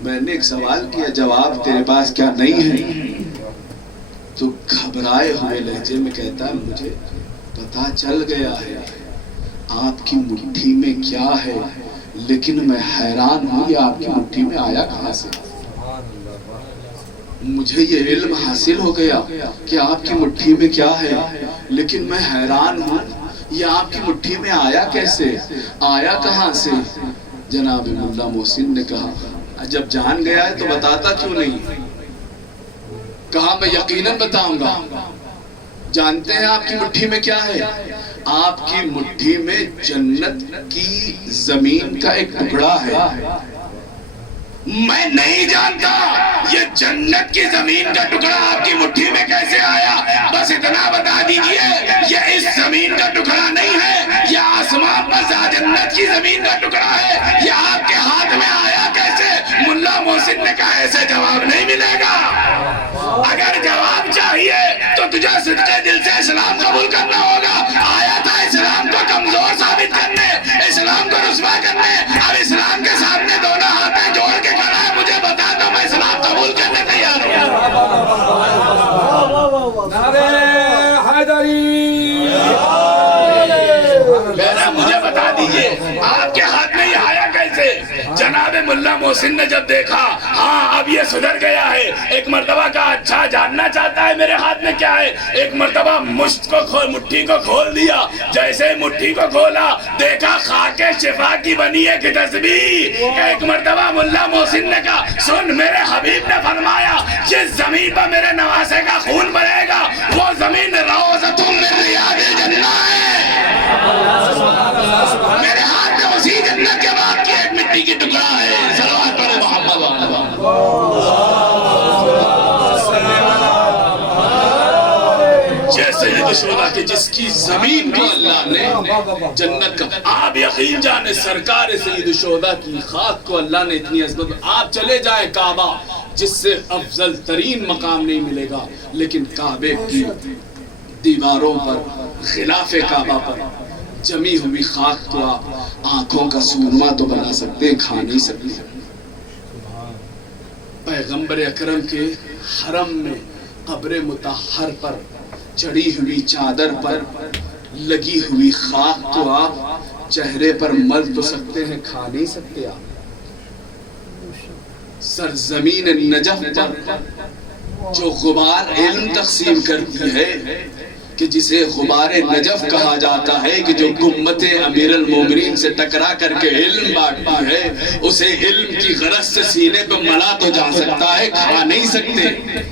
میں نے ایک سوال کیا, جواب تیرے پاس کیا نہیں ہے؟ تو گھبرائے ہوئے لہجے میں کہتا ہے مجھے پتا چل گیا ہے آپ کی مٹھی میں کیا ہے, لیکن میں حیران ہوں یہ آپ کی مٹھی میں آیا کہاں سے. مجھے یہ علم حاصل ہو گیا کہ آپ کی مٹھی میں کیا ہے, لیکن میں حیران ہوں یہ آپ کی مٹھی میں آیا کیسے, آیا کہاں سے. جناب ملا محسن نے کہا جب جان گیا ہے تو بتاتا کیوں نہیں. کہا میں یقیناً بتاؤں گا. جانتے ہیں آپ کی مٹھی میں کیا ہے؟ آپ کی مٹھی میں جنت کی زمین کا ایک ٹکڑا ہے. میں نہیں جانتا یہ جنت کی زمین کا ٹکڑا آپ کی مٹھی میں کیسے آیا, بس اتنا بتا دیجئے یہ اس زمین کا ٹکڑا نہیں ہے, یہ آسمان پر جنت کی زمین کا ٹکڑا ہے, یہ آپ کے ہاتھ میں آیا کیسے. ملا محسن نے کہا ایسے جواب نہیں ملے گا, اگر جواب چاہیے تو تجھے صدقے دل سے اسلام قبول کرنا ہوگا. آیا تھا اسلام کو کمزور ثابت کرنے, اسلام کو رسوا کرنے, اب اسلام کے سامنے دونوں ہاتھیں جوڑ کے کھڑا ہے, مجھے بتا دو میں اسلام قبول کرنے تیار ہوں. نعرہ حیدری, مجھے بتا دیجئے آپ کے ہاتھ میں یہ آیا کیسے. جناب ملا محسن نے جب دیکھا ہاں اب یہ سدھر گیا ہے, ایک مرتبہ کہا اچھا جاننا چاہتا ہے میرے ہاتھ میں کیا ہے. ایک مرتبہ مٹھی کو کھول دیا, جیسے مٹھی کو کھولا دیکھا خاک شفا کی بنی ایک تسبیح. ایک مرتبہ ملا محسن نے کہا سن میرے حبیب نے فرمایا جس زمین پر میرے نواسے کا خون بہے گا وہ زمین روضۃ من ریاض الجنہ ہے. میرے ہاتھ میں اسی جنت کے بعد کی ایک مٹی کی ٹکڑا ہے. صلوات پر محمد. جیسے یہ شہداء کہ جس کی زمین کو اللہ نے جنت کا, آپ یقین جانے سرکار سید الشہداء کی خاک کو اللہ نے اتنی عظمت. آپ چلے جائیں کعبہ جس سے افضل ترین مقام نہیں ملے گا, لیکن کعبے کی دیواروں پر غلاف کعبہ پر جمی ہوئی خاک کو آپ آنکھوں کا سورما تو بنا سکتے ہیں، کھا نہیں سکتے۔ پیغمبر اکرم کے حرم میں قبر مطہر پر چڑھی ہوئی چادر پر لگی ہوئی خاک کو آپ چہرے پر مل تو سکتے ہیں، کھا نہیں سکتے آپ۔ سرزمین نجف پر جو غبار علم تقسیم کرتی ہے، کہ جسے غبار نجف کہا جاتا ہے، کہ جو گمت امیر المومنین سے ٹکرا کر کے علم بانٹتی ہے، اسے علم کی غرض سے سینے پہ ملا تو جا سکتا ہے، کھا نہیں سکتے۔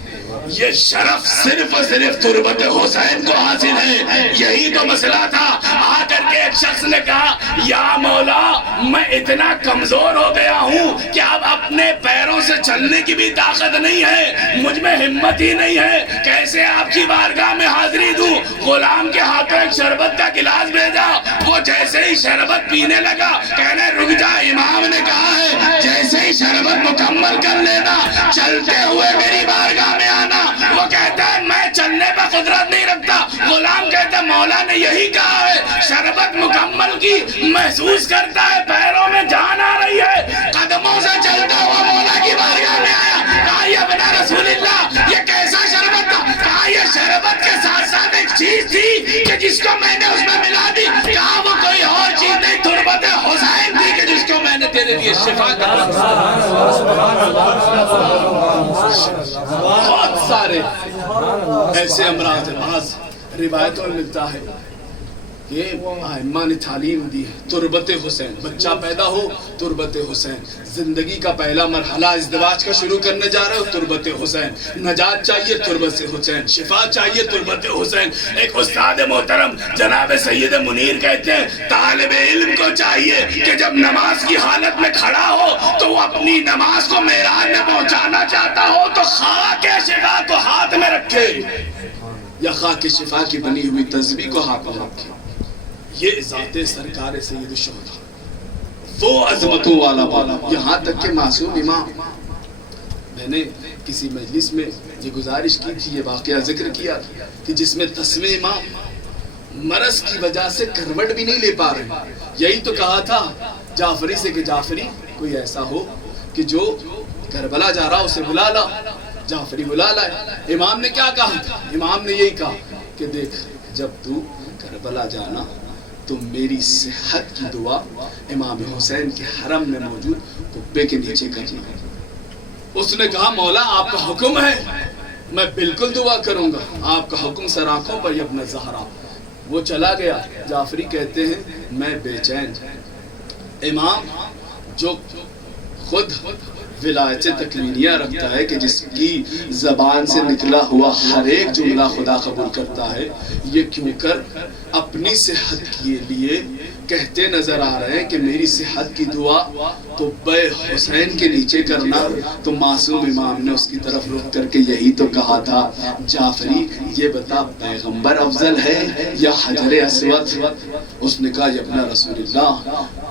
یہ شرف صرف اور صرف تربت حسین کو حاصل ہے۔ یہی تو مسئلہ تھا۔ آ کر کے ایک شخص نے کہا یا مولا میں اتنا کمزور ہو گیا ہوں کہ اب اپنے پیروں سے چلنے کی بھی طاقت نہیں ہے، مجھ میں ہمت ہی نہیں ہے، کیسے آپ کی بارگاہ میں حاضری دوں؟ غلام کے ہاتھوں ایک شربت کا گلاس بھیجا، وہ جیسے ہی شربت پینے لگا کہنے رک جا، امام نے کہا ہے جیسے ہی شربت مکمل کر لینا، چلتے ہوئے میری بارگاہ میں آنا۔ وہ کہتا ہے میں چلنے پر قدرت نہیں رکھتا۔ غلام کہتا ہے مولا نے یہی کہا ہے، شربت مکمل کی محسوس کرتا ہے، پیروں میں جان آ رہی ہے، قدموں سے چلتا ہوا مولا کی بارگاہ میں آیا، کہا یا بنا رسول اللہ یہ کیسا شربت تھا؟ کہا یہ شربت کے ساتھ ساتھ ایک چیز تھی کہ جس کو میں نے اس میں ملا دی۔ کہا وہ کوئی اور چیز نہیں، تربت حسین تھی کہ جس کو میں نے تیرے لیے شفا کر بہت سارے ایسے امراض ہیں۔ بعض روایتوں میں ملتا ہے کہ ائمہ نے تعلیم دی ہے تربت حسین، بچہ پیدا ہو تربت حسین، زندگی کا پہلا مرحلہ ازدواج کا شروع کرنے جا رہے ہو تربت حسین، نجات چاہیے تربت حسین، شفا چاہیے تربت حسین۔ ایک استاد محترم جناب سید منیر کہتے ہیں طالب علم کو چاہیے کہ جب نماز کی حالت میں کھڑا ہو تو وہ اپنی نماز کو معراج میں پہنچانا چاہتا ہو تو خاک شفا کو ہاتھ میں رکھے یا خاک شفا کی بنی ہوئی تسبیح کو ہاتھ میں رکھے۔ یہ ذات سرکار سید الشہداء، وہ عظمتوں والا بالا، یہاں تک کہ معصوم امام، میں نے کسی مجلس میں یہ گزارش کی تھی، یہ واقعہ ذکر کیا کہ جس میں تسمہ امام مرض کی وجہ سے کروٹ بھی نہیں لے پا رہے، یہی تو کہا تھا جعفری سے کہ جعفری کوئی ایسا ہو کہ جو کربلا جا رہا اسے بلا لا، جعفری بلا لائے۔ امام نے کیا کہا تھا؟ امام نے یہی کہا کہ دیکھ جب تو کربلا جانا تو میری صحت کی دعا امام حسین کے حرم میں موجود قبے کے نیچے کرنا۔ اس نے کہا مولا آپ کا حکم ہے، میں بالکل دعا کروں گا، آپ کا حکم سر آنکھوں پر ابن زہرا۔ وہ چلا گیا۔ جعفری کہتے ہیں میں بے چین، امام جو خود ولایت تکوینیہ رکھتا ہے کہ جس کی زبان سے نکلا ہوا ہر ایک جملہ خدا قبول کرتا ہے، یہ کیوں کر اپنی صحت کے لیے کہتے نظر آ رہے ہیں کہ میری صحت کی دعا قبہ حسین کے نیچے کرنا؟ تو معصوم امام نے اس کی طرف رخ کر کے یہی تو کہا تھا جعفری یہ بتا پیغمبر افضل ہے یا حجر اسود؟ اس نے کہا ابن رسول اللہ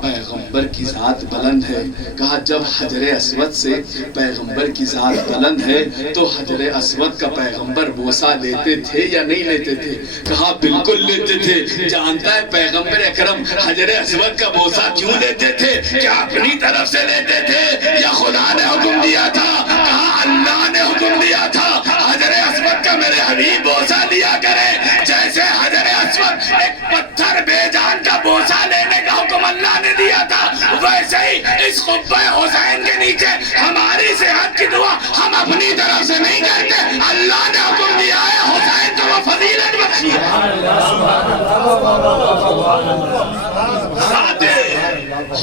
پیغمبر کی ذات بلند ہے۔ کہا جب حجر اسود سے پیغمبر کی ذات بلند ہے تو حجر اسود کا پیغمبر بوسہ لیتے تھے یا نہیں لیتے تھے؟ کہا بالکل لیتے تھے۔ جانتا ہے پیغمبر اکرم حجر اسود کا بوسہ کیوں لیتے تھے؟ کیا اپنی طرف سے لیتے تھے یا خدا نے حکم دیا تھا؟ کہا اللہ نے حکم دیا تھا حجر اسود کا میرے حبیب بوسہ لیا کرے۔ جیسے حجر اسود ایک پتھر بے جان کا بوسہ لینے کا حکم اللہ نے دیا تھا، ویسے ہی اس قبہ حسین کے نیچے ہماری صحت کی دعا ہم اپنی طرف سے نہیں کرتے، اللہ نے حکم دیا ہے، حسین کو وہ فضیلت بخشی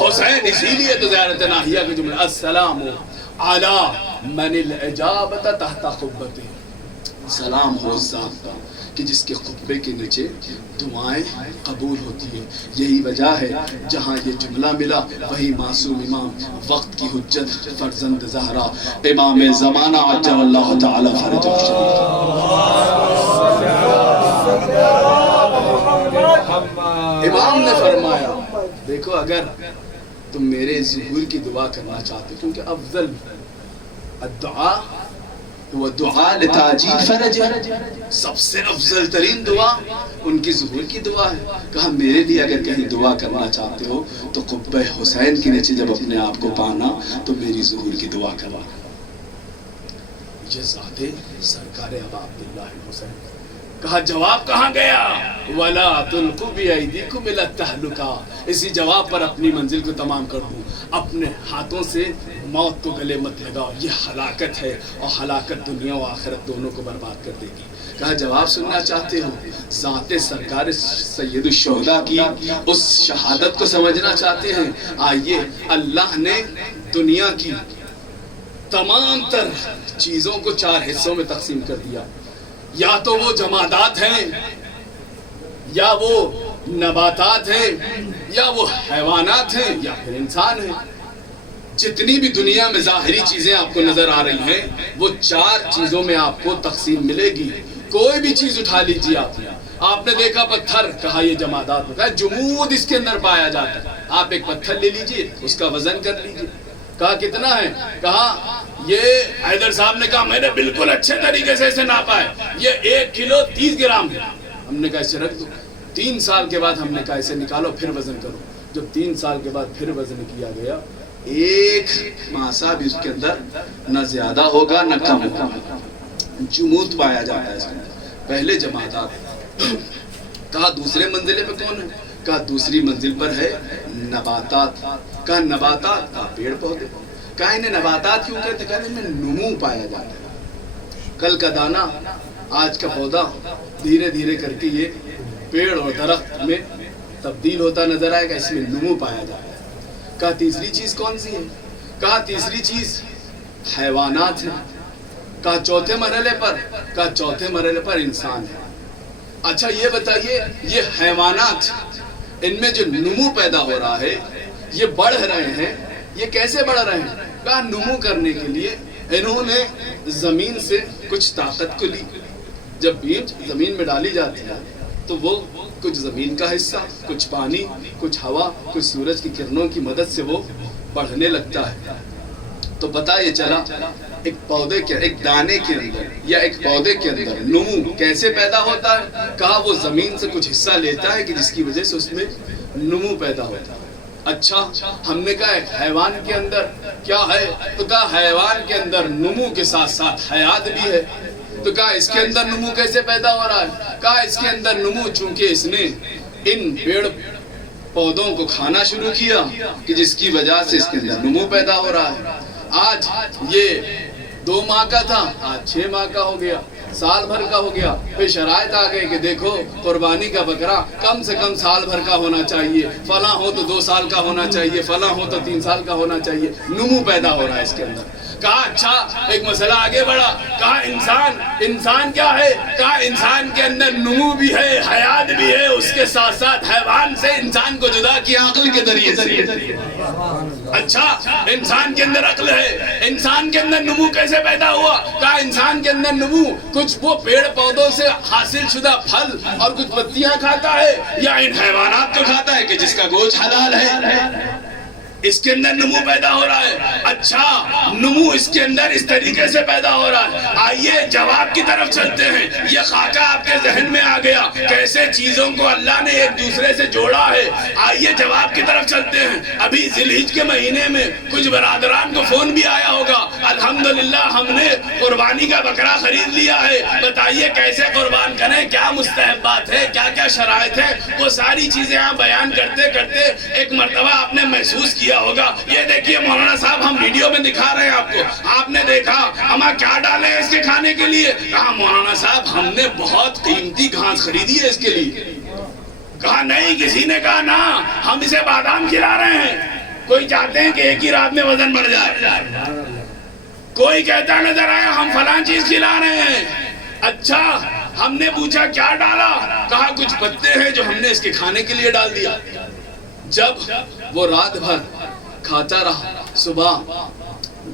حسین۔ اسی لیے تو زیارت ناحیہ کے جملے السلام علی من الاجابت تحت قبتے، سلام ہو ذات کا کہ جس کے قبے کے نیچے دعائیں قبول ہوتی ہیں۔ یہی وجہ ہے جہاں یہ جملہ ملا وہی معصوم امام، وقت کی حجت، فرزند زہرا، امام زمانہ عجل اللہ تعالی فرجہ شریف۔ امام نے فرمایا دیکھو اگر تم میرے ظہور کی دعا کرنا چاہتے، کیونکہ افضل الدعا وہ دعا لتعجیل فرج، سب سے افضل ترین دعا ان کی ظہور کی دعا ہے۔ کہا میرے لیے اگر کہیں دعا کرنا چاہتے ہو تو قبہ حسین کے نیچے جب اپنے آپ کو پانا تو میری ظہور کی دعا کرنا۔ یہ ذات سرکار ابا عبداللہ حسین۔ کہا جواب کہاں گیا؟ وَلَا تُلْقُوا بِأَيْدِيكُمْ إِلَى التَّهْلُكَةِ، اسی جواب پر اپنی منزل کو تمام کر دوں، اپنے ہاتھوں سے موت کو گلے مت لگاؤ، یہ ہلاکت ہے، اور ہلاکت دنیا و آخرت دونوں کو برباد کر دے گی۔ کہا جواب سننا چاہتے ہو؟ ذات سرکار سید الشہداء کی اس شہادت کو سمجھنا چاہتے ہیں؟ آئیے، اللہ نے دنیا کی تمام تر چیزوں کو 4 حصوں میں تقسیم کر دیا، یا تو وہ جمادات ہیں، یا وہ نباتات ہیں، یا وہ حیوانات ہیں، یا پھر انسان ہیں۔ جتنی بھی دنیا میں ظاہری چیزیں آپ کو نظر آ رہی ہیں وہ 4 چیزوں میں آپ کو تقسیم ملے گی۔ کوئی بھی چیز اٹھا لیجیے، آپ نے دیکھا پتھر، کہا یہ جمادات ہوتا ہے، جمود اس کے اندر پایا جاتا ہے۔ آپ ایک پتھر لے لیجیے، اس کا وزن کر لیجیے، کہا کتنا ہے؟ کہا یہ حیدر صاحب نے کہا میں نے بالکل اچھے طریقے سے اسے ناپا ہے، یہ 1 کلو 30 گرام ہے۔ ہم نے کہا اسے رکھ دو۔ 3 سال کے بعد ہم نے کہا اسے نکالو پھر وزن کرو۔ جب 3 سال کے بعد پھر وزن کیا گیا، 1 ماسا بھی اس کے اندر نہ زیادہ ہوگا نہ کم ہوگا، جمود پایا جاتا ہے اس میں۔ پہلے جمادات۔ کہا دوسرے منزلے پہ کون ہے؟ کہا دوسری منزل پر ہے نباتات۔ کہا نباتات؟ کہا پیڑ پودے۔ کہا انہیں نباتات کیوں کہتے؟ کہا ان میں نمو پایا جاتا ہے، کل کا دانا آج کا پودا دھیرے دھیرے کر کے یہ پیڑ اور درخت میں تبدیل ہوتا نظر آئے گا، اس میں نمو پایا جاتا ہے۔ کہا تیسری چیز کون سی ہے؟ کہا تیسری چیز حیوانات ہیں۔ کہا چوتھے مرحلے پر؟ کہا چوتھے مرحلے پر انسان ہے۔ اچھا یہ بتائیے، یہ حیوانات، ان میں جو نمو پیدا ہو رہا ہے، یہ بڑھ رہے ہیں، یہ کیسے بڑھ رہے ہیں؟ کہا نمو کرنے کے لیے انہوں نے زمین سے کچھ طاقت کو لی۔ جب بیج زمین میں ڈالی جاتی ہے تو وہ کچھ زمین کا حصہ، کچھ پانی، کچھ ہوا، کچھ سورج کی کرنوں کی مدد سے وہ بڑھنے لگتا ہے۔ تو پتہ یہ چلا ایک پودے کے، ایک دانے کے اندر یا ایک پودے کے اندر نمو کیسے پیدا ہوتا ہے؟ کہا وہ زمین سے کچھ حصہ لیتا ہے کہ جس کی وجہ سے اس میں نمو پیدا ہوتا ہے۔ اچھا ہم نے کہا ایک حیوان کے اندر کیا ہے؟ تو کہا حیوان کے اندر نمو کے ساتھ ساتھ حیات بھی ہے۔ تو کہا اس کے اندر نمو کیسے پیدا ہو رہا ہے؟ کہا اس کے اندر نمو چونکہ اس نے ان پیڑ پودوں کو کھانا شروع کیا کہ جس کی وجہ سے اس کے اندر نمو پیدا ہو رہا ہے۔ آج یہ 2 ماہ کا تھا، آج 6 ماہ کا ہو گیا، سال بھر کا ہو گیا۔ پھر شرائط آ گئے کہ دیکھو قربانی کا بکرا کم سے کم سال بھر کا ہونا چاہیے، فلاں ہو تو 2 سال کا ہونا چاہیے، فلاں ہو تو 3 سال کا ہونا چاہیے۔ نمو پیدا ہو رہا ہے اس کے اندر۔ کہا اچھا ایک مسئلہ آگے بڑھا، کہا انسان کیا ہے؟ کہا انسان کے اندر نمو بھی ہے، حیات بھی ہے، اس کے ساتھ ساتھ حیوان سے انسان کو جدا کیا عقل کے ذریعے سے۔ اچھا انسان کے اندر عقل ہے، انسان کے اندر نمو کیسے پیدا ہوا؟ کہا انسان کے اندر نمو کچھ وہ پیڑ پودوں سے حاصل شدہ پھل اور کچھ پتیاں کھاتا ہے، یا ان حیوانات کو کھاتا ہے کہ جس کا گوشت حلال ہے، اس کے اندر نمو پیدا ہو رہا ہے۔ اچھا نمو اس کے اندر اس طریقے سے پیدا ہو رہا ہے۔ آئیے جواب کی طرف چلتے ہیں۔ یہ خاکہ آپ کے ذہن میں آ گیا کیسے چیزوں کو اللہ نے ایک دوسرے سے جوڑا ہے۔ آئیے جواب کی طرف چلتے ہیں۔ ابھی ذی الحجہ کے مہینے میں کچھ برادران کو فون بھی آیا ہوگا، الحمدللہ ہم نے قربانی کا بکرا خرید لیا ہے، بتائیے کیسے قربان کریں، کیا مستحبات ہے، کیا کیا شرائط ہے، وہ ساری چیزیں آپ بیان کرتے کرتے ایک مرتبہ آپ نے محسوس کیا ہوگا۔ یہ دیکھیے مولانا صاحب ہم ویڈیو میں دکھا رہے ہیں آپ کو، آپ نے دیکھا ہم کیا ڈالے ہیں اس کے کھانے کے لیے؟ کہا مولانا صاحب ہم نے بہت قیمتی گھاس خریدی ہے اس کے لیے۔ کہا نہیں، کسی نے کہا نہ، ہم اسے بادام کھلا رہے ہیں۔ کوئی چاہتے ہیں کہ ایک ہی رات میں وزن بڑھ جائے، کوئی کہتا نظر آیا ہم فلاں چیز کھلا رہے ہیں۔ اچھا ہم نے پوچھا کیا ڈالا؟ کہا کچھ پتے ہیں جو ہم نے اس کے کھانے کے لیے ڈال دیا۔ جب وہ رات بھر کھاتا رہا، صبح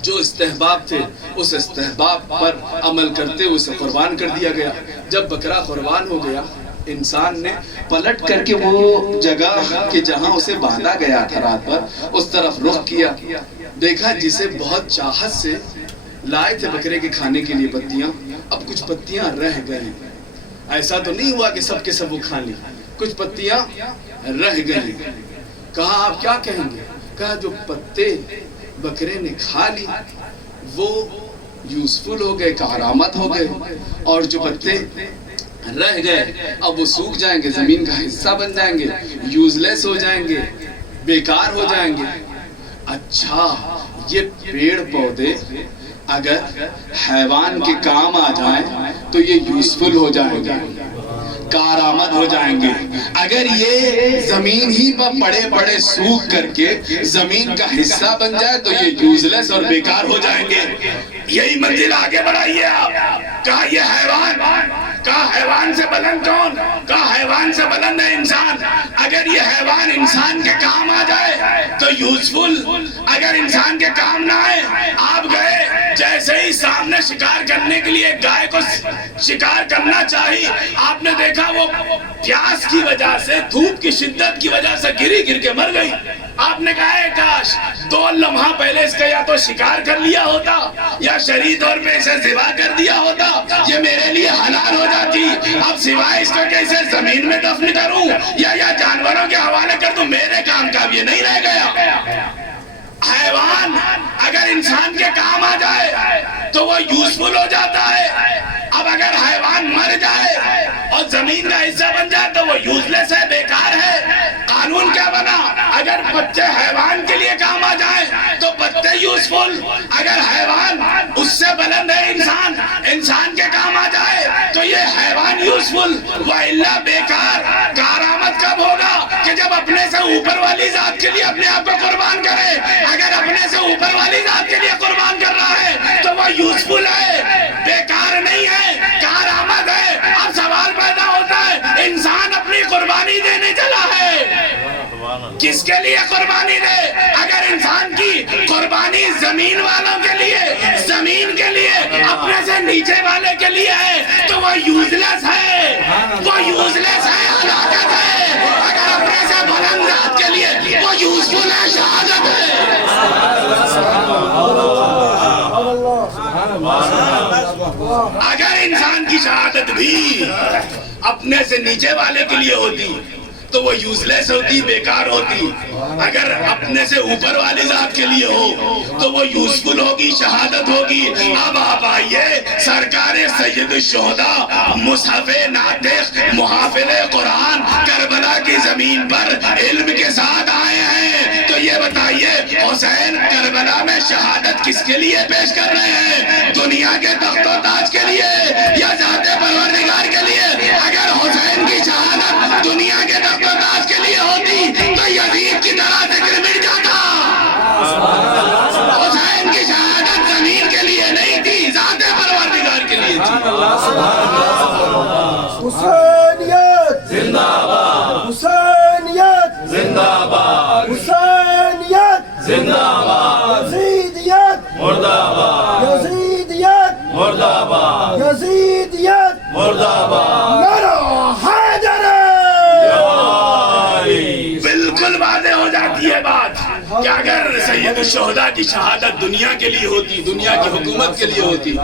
جو استحباب تھے اس استحباب پر عمل کرتے ہوئے اسے قربان کر دیا گیا۔ جب بکرا قربان ہو گیا، انسان نے پلٹ کر کے وہ جگہ کہ جہاں اسے باندھا گیا تھا رات بھر اس طرف رخ کیا، دیکھا جسے بہت چاہت سے لائے تھے بکرے کے کھانے کے لیے پتیاں، اب کچھ پتیاں رہ گئے. ایسا تو نہیں ہوا کہ سب کے سب وہ کھا لی، کچھ پتیاں رہ گئی. کہا آپ کیا کہیں گے؟ کہا جو پتے بکرے نے کھا لی وہ یوزفل ہو گئے، کارآمد ہو گئے، اور جو پتے رہ گئے اب وہ سوکھ جائیں گے، زمین کا حصہ بن جائیں گے، یوز لیس ہو جائیں گے، بیکار ہو جائیں گے. اچھا یہ پیڑ پودے اگر حیوان کے کام آ جائیں تو یہ یوزفل ہو جائیں گے، کارآمد ہو جائیں گے. اگر یہ زمین ہی پر پڑے پڑے سوکھ کر کے زمین کا حصہ بن جائے تو یہ یوزلیس اور بیکار ہو جائیں گے. یہی منزل آگے بڑھائیے آپ. کہا یہ حیوان، کہا حیوان سے بلند کون؟ کہا حیوان سے بلند ہے انسان. اگر یہ حیوان انسان کے کام آ جائے تو یوزفل، اگر انسان کے کام نہ آئے. آپ گئے جیسے ہی سامنے شکار کرنے کے لیے گائے کو شکار کرنا چاہیے، آپ نے دیکھا وہ پیاس کی وجہ سے، دھوپ کی شدت کی وجہ سے گر کے مر گئی. آپ نے کہا ہے کاش 2 لمحہ پہلے اس کا یا تو شکار کر لیا ہوتا یا شرعی طور پہ اسے ذبح کر دیا ہوتا، یہ میرے لیے حلال ہو جاتی. اب سوائے اس کو کیسے زمین میں دفن کروں یا جانوروں کے حوالے کر دوں، میرے کام کا اب یہ نہیں رہ گیا. حیوان اگر انسان کے کام آ جائے تو وہ یوزفل ہو جاتا ہے. اب اگر حیوان مر جائے اور زمین کا حصہ بن جائے تو وہ یوزلیس ہے، بیکار ہے. قانون کیا بنا؟ اگر پتے حیوان کے لیے کام آ جائیں تو پتے یوزفل، اگر حیوان اس سے بلند ہے انسان کے کام آ جائے تو یہ حیوان یوزفل، وَإِلَّا بیکار. کارآمد کب ہوگا؟ کہ جب اپنے سے اوپر والی ذات کے لیے اپنے آپ کو قربان کرے. اگر اپنے سے اوپر والی ذات کے لیے قربان کر رہا ہے تو وہ یوزفل ہے، بیکار نہیں ہے، کارآمد ہے. اب سوال پیدا ہوتا ہے انسان اپنی قربانی دینے چلا ہے، کس کے لیے قربانی دے؟ اگر انسان کی قربانی زمین والوں کے لیے، زمین کے لیے، اپنے سے نیچے والے کے لیے ہے تو وہ یوزلیس ہے، وہ یوزلیس ہے، ہلاکت ہے. اگر اپنے سے بلند ذات کے لیے وہ یوزفل ہے، شہادت ہے. اگر انسان کی شہادت بھی اپنے سے نیچے والے کے لیے ہوتی تو وہ یوزلیس ہوتی، بیکار ہوتی. اگر اپنے سے اوپر والی ذات کے لیے ہو تو وہ یوزفل ہوگی، شہادت ہوگی. اب آپ آئیے سرکار سید الشہداء، مصحف ناطق، محافظ قرآن، کربلا کی زمین پر علم کے ساتھ آئے ہیں. تو یہ بتائیے حسین کربلا میں شہادت کس کے لیے پیش کر رہے ہیں؟ دنیا کے تخت و تاج کے لیے یا ذات پروردگار کے لیے؟ اگر حسین کی شہادت دنیا کے تخت و تاج کے لیے ہوتی تو یزید کی طرح ذکر مٹ جاتا. حسین کی شہادت زمین کے لیے نہیں تھی، ذات پروردگار کے لیے تھی. حسینیت زندہ باد، حسینیت زندہ باد، حسینیت زندہ باد، یزیدیت مردہ باد، یزیدیت مردہ باد، یزیدیت مردہ باد. نعرہ حیدر. بالکل واضح ہو جاتی ہے بات کہ اگر سید الشہداء کی شہادت دنیا کے لیے ہوتی، دنیا کی حکومت کے لیے ہوتی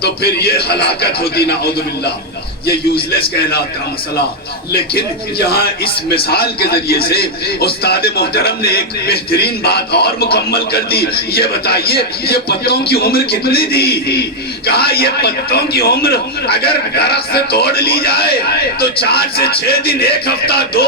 تو پھر یہ ہلاکت ہوتی، نعوذ باللہ، یہ یوزلیس کہلاتا مسئلہ. لیکن یہاں اس مثال کے ذریعے سے استاد محترم نے ایک بہترین بات اور مکمل کر دی. یہ بتائیے یہ پتوں کی عمر کتنی تھی؟ کہا یہ پتوں کی عمر اگر درخت سے توڑ لی جائے تو 4 سے 6 دن، 1 ہفتہ، 2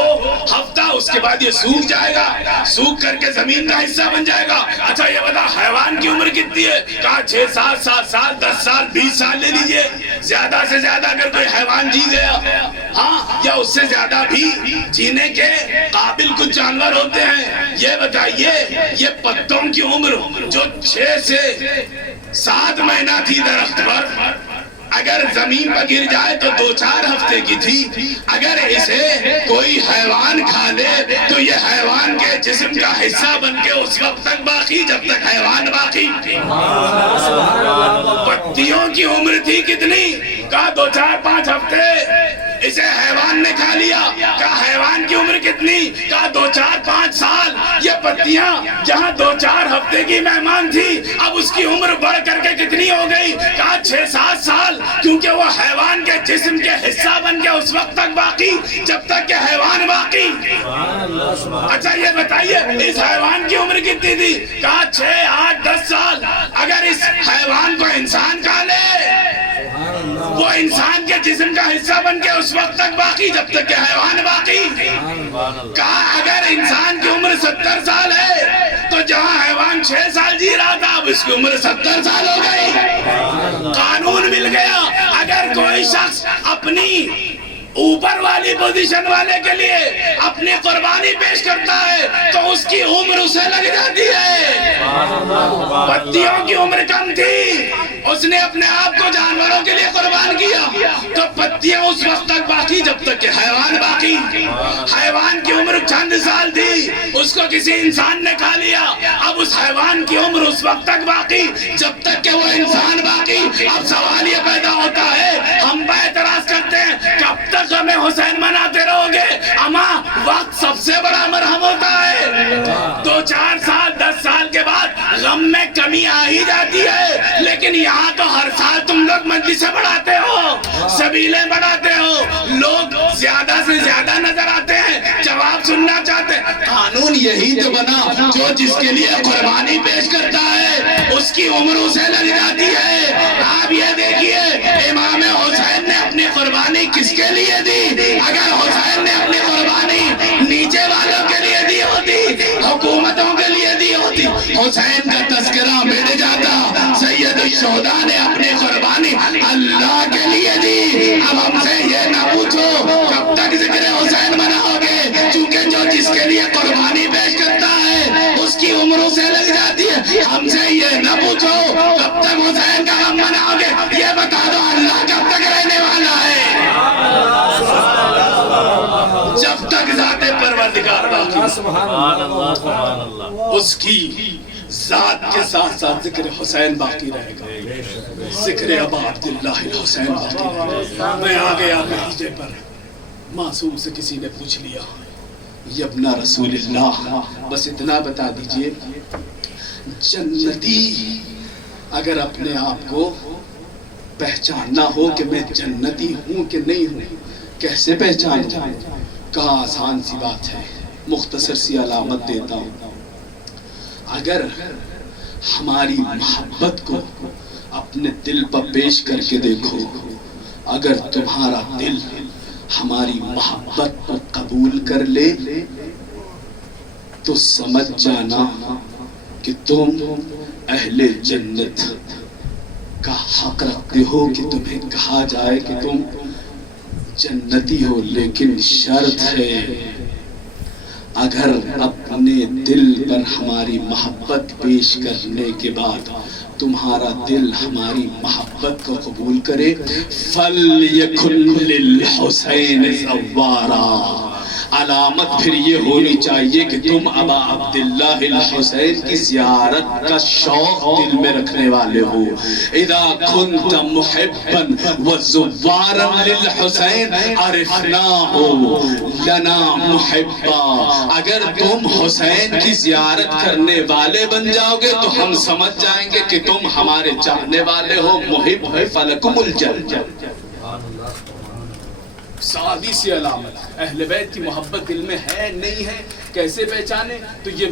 ہفتہ، اس کے بعد یہ سوکھ جائے گا، سوکھ کر کے زمین کا حصہ بن جائے گا. اچھا یہ بتا حیوان کی عمر کتنی ہے؟ کہا 6 سال، 7 سال، 10 سال، 20 سال لے لیجئے. زیادہ سے زیادہ اگر کوئی حیوان جی گیا، ہاں، یا اس سے زیادہ بھی جینے کے قابل کچھ جانور ہوتے ہیں. یہ بتائیے یہ پتوں کی عمر جو 6 سے 7 مہینہ تھی درخت پر، اگر زمین پر گر جائے تو 2-4 ہفتے کی تھی. اگر اسے کوئی حیوان کھا لے تو یہ حیوان کے جسم کا حصہ بن کے اس وقت تک باقی جب تک حیوان باقی. پتیوں کی عمر تھی کتنی؟ کہا 2-4-5 ہفتے. اسے حیوان نے کھا لیا. کہا حیوان کی عمر کتنی؟ کہا 2 4 5 سال. یہ پتیاں جہاں 2 4 ہفتے کی مہمان تھی اب اس کی عمر بڑھ کر کے کتنی ہو گئی؟ کہا 6 7 سال. کیونکہ وہ حیوان کے جسم کے حصہ بن کے اس وقت تک باقی جب تک کہ حیوان باقی. اچھا یہ بتائیے اس حیوان کی عمر کتنی تھی؟ کہا 6 8 10 سال. اگر اس حیوان کو انسان کھا لے وہ انسان کے جسم کا حصہ بن کے اس وقت تک باقی جب تک کہ حیوان باقی. کہا اگر انسان کی عمر 70 سال ہے تو جہاں حیوان 6 سال جی رہا تھا اب اس کی عمر 70 سال ہو گئی. قانون مل گیا. اگر کوئی شخص اپنی اوپر والی پوزیشن والے کے لیے اپنی قربانی پیش کرتا ہے تو اس کی عمر اسے لگ جاتی ہے. پتیوں کی عمر کم تھی, اس نے اپنے آپ کو جانوروں کے لیے قربان کیا تو پتیاں اس وقت تک باقی جب تک کہ حیوان باقی. حیوان کی عمر چند سال تھی, اس کو کسی انسان نے کھا لیا, اب اس حیوان کی عمر اس وقت تک باقی جب تک کہ وہ انسان باقی. اب سوال یہ پیدا ہوتا ہے, ہم پہ اعتراض کرتے ہیں کب تک ہمیں حسین مناتے رہو گے؟ اما وقت سب سے بڑا مرہم ہوتا ہے. 2 4 سال 10 سال کے بعد غم میں کمی آ ہی جاتی ہے, لیکن یہاں تو ہر سال تم لوگ مجلسیں بڑھاتے ہو, سبیلیں بڑھاتے ہو, لوگ زیادہ سے زیادہ نظر آتے ہیں, جواب سننا چاہتے ہیں. قانون یہی تو بنا جو جس کے لیے قربانی پیش کرتا ہے اس کی عمر اسے لگ جاتی ہے. آپ یہ دیکھیے امام حسین نے اپنی قربانی کس کے لیے دی؟ اگر حسین نے اپنی قربانی نیچے والوں کے لیے دی ہوتی, حکومتوں کے لیے دی ہوتی, حسین کا تذکرہ مٹ جاتا. سید الشہداء نے اپنی قربانی اللہ کے لیے دی. اب ہم سے یہ نہ پوچھو کب تک ذکر حسین مناؤ گے, چونکہ جو جس کے لیے قربانی پیش کرتا ہے اس کی عمر اسے لگ جاتی ہے. ہم سے یہ نہ پوچھو کب تک حسین کا غم مناؤ گے, یہ بتا دو اللہ کب تک رہنے والا ہے. جب تک ذات پروردگار باقی اس کی ذات کے ساتھ ساتھ ذکر حسین باقی رہے گا, ذکر ابا عبداللہ الحسین باقی رہے گا. میں آ گیا نتیجے پر. معصوم سے کسی نے پوچھ لیا یبنا رسول اللہ بس اتنا بتا دیجئے جنتی اگر اپنے آپ کو پہچاننا ہو کہ میں جنتی ہوں کہ نہیں ہوں کیسے پہچانوں؟ کہا آسان سی بات ہے, مختصر سی علامت دیتا ہوں. اگر ہماری محبت کو اپنے دل پر پیش کر کے دیکھو, اگر تمہارا دل ہماری محبت کو قبول کر لے تو سمجھ جانا کہ تم اہل جنت کا حق رکھتے ہو کہ تمہیں کہا جائے کہ تم جنتی ہو. لیکن شرط ہے اگر اپنے دل پر ہماری محبت پیش کرنے کے بعد تمہارا دل ہماری محبت کو قبول کرے فَلْيَكُنْ لِلْحُسَيْنِ زَوَّارًا. علامت پھر یہ ہونی چاہیے کہ تم ابا عبداللہ الحسین کی زیارت کا شوق دل میں رکھنے والے ہو. اذا كنت محبا وزوارا للحسین عرفناه لنا محبا. اگر تم حسین کی زیارت کرنے والے بن جاؤ گے تو ہم سمجھ جائیں گے کہ تم ہمارے چاہنے والے ہو, محب ہے فلکم الجنہ. سادی سی علامت. اہل بیت کی محبت دل میں ہے نہیں ہے کیسے پہچانے؟ تو یہ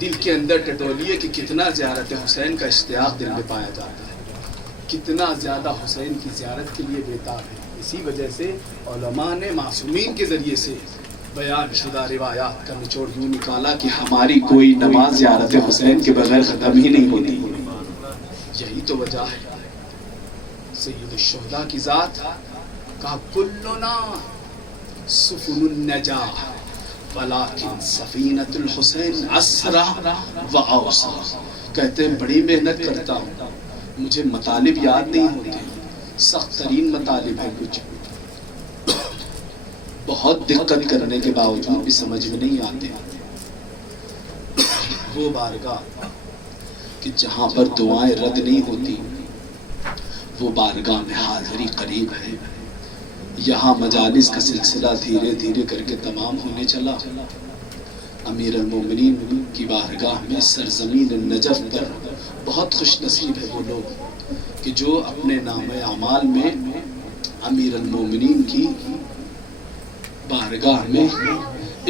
دل کے اندر ٹٹولیے کہ کتنا زیارت حسین کا اشتیاق دل میں پایا جاتا ہے, کتنا زیادہ حسین کی زیارت کے لیے بےتاب ہے. اسی وجہ سے علماء نے معصومین کے ذریعے سے بیان شدہ روایات کا نچوڑ یوں نکالا کہ ہماری کوئی نماز زیارت حسین کے بغیر ختم ہی نہیں ہوتی. یہی تو وجہ ہے. سید الشہداء کی ذات کہا کلنا سفن النجاح ولیکن سفینۃ الحسین اسرع و اوسع. کہتے ہیں بڑی محنت کرتا ہوں, مجھے مطالب یاد نہیں ہوتے, سخت ترین مطالب ہیں کچھ, بہت دقت کرنے کے باوجود بھی سمجھ میں نہیں آتے. وہ بارگاہ کہ جہاں پر دعائیں رد نہیں ہوتی, وہ بارگاہ میں حاضری قریب ہے۔ یہاں مجالس کا سلسلہ دھیرے دھیرے کر کے تمام ہونے چلا۔ امیر المومنین کی بارگاہ میں سرزمین نجف پر بہت خوش نصیب ہے وہ لوگ کہ جو اپنے نام اعمال میں امیر المومنین کی بارگاہ میں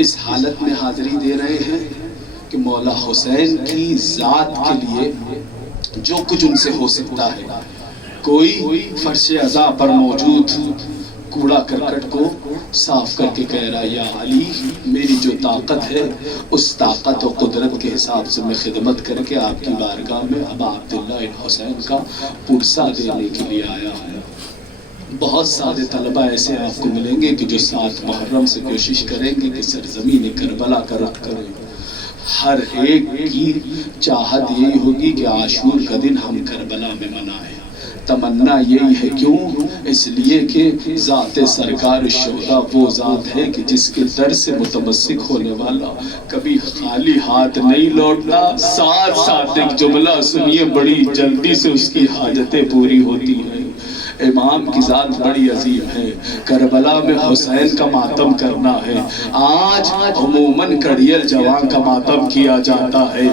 اس حالت میں حاضری دے رہے ہیں کہ مولا حسین کی ذات کے لیے جو کچھ ان سے ہو سکتا ہے، کوئی فرش عزا پر موجود کوڑا کرکٹ کو صاف کر کے کہہ رہا یا علی میری جو طاقت ہے اس طاقت و قدرت کے حساب سے میں خدمت کر کے آپ کی بارگاہ میں ابا عبداللہ حسین کا پرسہ دینے کے لیے آیا ہوں۔ بہت سارے طلبہ ایسے آپ کو ملیں گے کہ جو 7 محرم سے کوشش کریں گے کہ سرزمین کربلا کا رخ کریں۔ ہر ایک کی چاہت یہی ہوگی کہ عاشور کا دن ہم کربلا میں منائیں۔ تمنا یہی ہے، کیوں؟ اس لیے کہ ذات سرکار الشہداء وہ ذات ہے کہ جس کے در سے متمسک ہونے والا کبھی خالی ہاتھ نہیں لوٹتا۔ ساتھ ساتھ ایک جملہ سنیے، بڑی جلدی سے اس کی حاجتیں پوری ہوتی ہیں۔ امام کی ذات بڑی عظیم ہے۔ کربلا میں حسین کا ماتم کرنا ہے۔ آج عموماً کڑیل جوان کا ماتم کیا جاتا ہے۔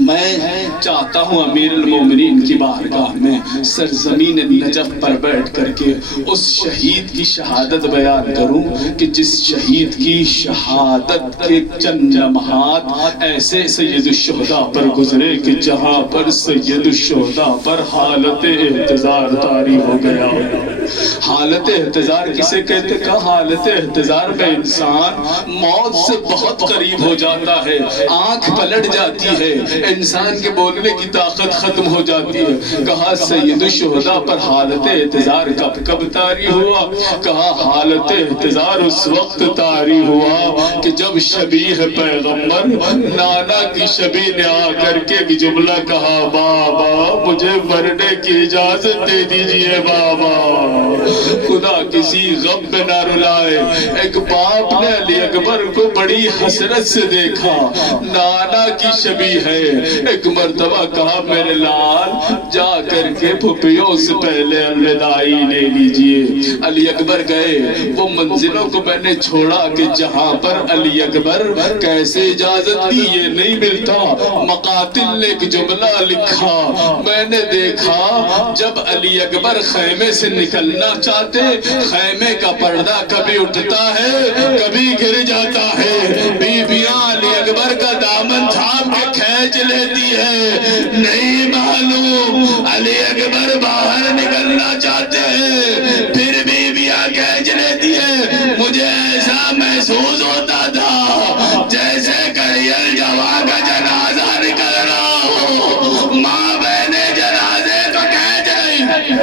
میں چاہتا ہوں امیر المومنین کی بارگاہ میں سرزمین نجف پر بیٹھ کر کے اس شہید کی شہادت بیان کروں کہ جس شہید کی شہادت کے چند لمحات ایسے سید الشہداء پر گزرے کہ جہاں پر سید الشہداء پر حالت احتضار طاری ہو گیا۔ حالت احتضار کسے کہتے؟ کہ حالت احتضار میں انسان موت سے بہت قریب ہو جاتا ہے، آنکھ پلٹ جاتی ہے، انسان کے بولنے کی طاقت ختم ہو جاتی ہے۔ کہا سید الشہداء پر حالت احتضار کب طاری ہوا؟ کہا حالت احتضار اس وقت طاری ہوا کہ جب شبیہ پیغمبر نانا کی شبیہ نے آ کر کے ایک جملہ کہا، بابا مجھے مرنے کی اجازت دے دیجئے بابا، خدا کسی غم میں نہ رلائے۔ ایک باپ نے علی اکبر کو بڑی حسرت سے دیکھا، نانا کی شبیہ ہے۔ ایک مرتبہ کہا میرے لال جا کر کے پھپھیوں سے پہلے الوداعی لے لیجئے۔ علی اکبر گئے، وہ منزلوں کو میں نے چھوڑا کہ جہاں پر علی اکبر کیسے اجازت دی یہ نہیں ملتا۔ مقاتل نے ایک جملہ لکھا، میں نے دیکھا جب علی اکبر خیمے سے نکلنا چاہتے، خیمے کا پردہ کبھی اٹھتا ہے کبھی گر جاتا ہے، بیویاں علی اکبر کا دامن تھام کے کھینچ لیتی ہے۔ نہیں معلوم علی اکبر باہر نکلنا چاہتے ہیں پھر بیویاں کھینچ لیتی ہے۔ مجھے ایسا محسوس ہوتا تھا جیسے کڑیل جوان کا جنازہ نکل رہا ہو، ماں بہنیں جنازے کو کھینچ رہی۔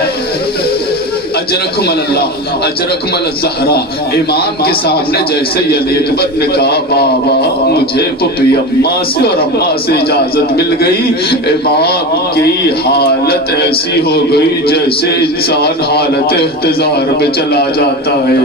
اجرکم اللہ اجرکم الزہرا، امام کے سامنے جیسے علی اکبر نے کہا بابا مجھے پپی اماں سے اور اماں سے اجازت مل گئی، امام کی حالت ایسی ہو گئی جیسے انسان حالت احتضار میں چلا جاتا ہے۔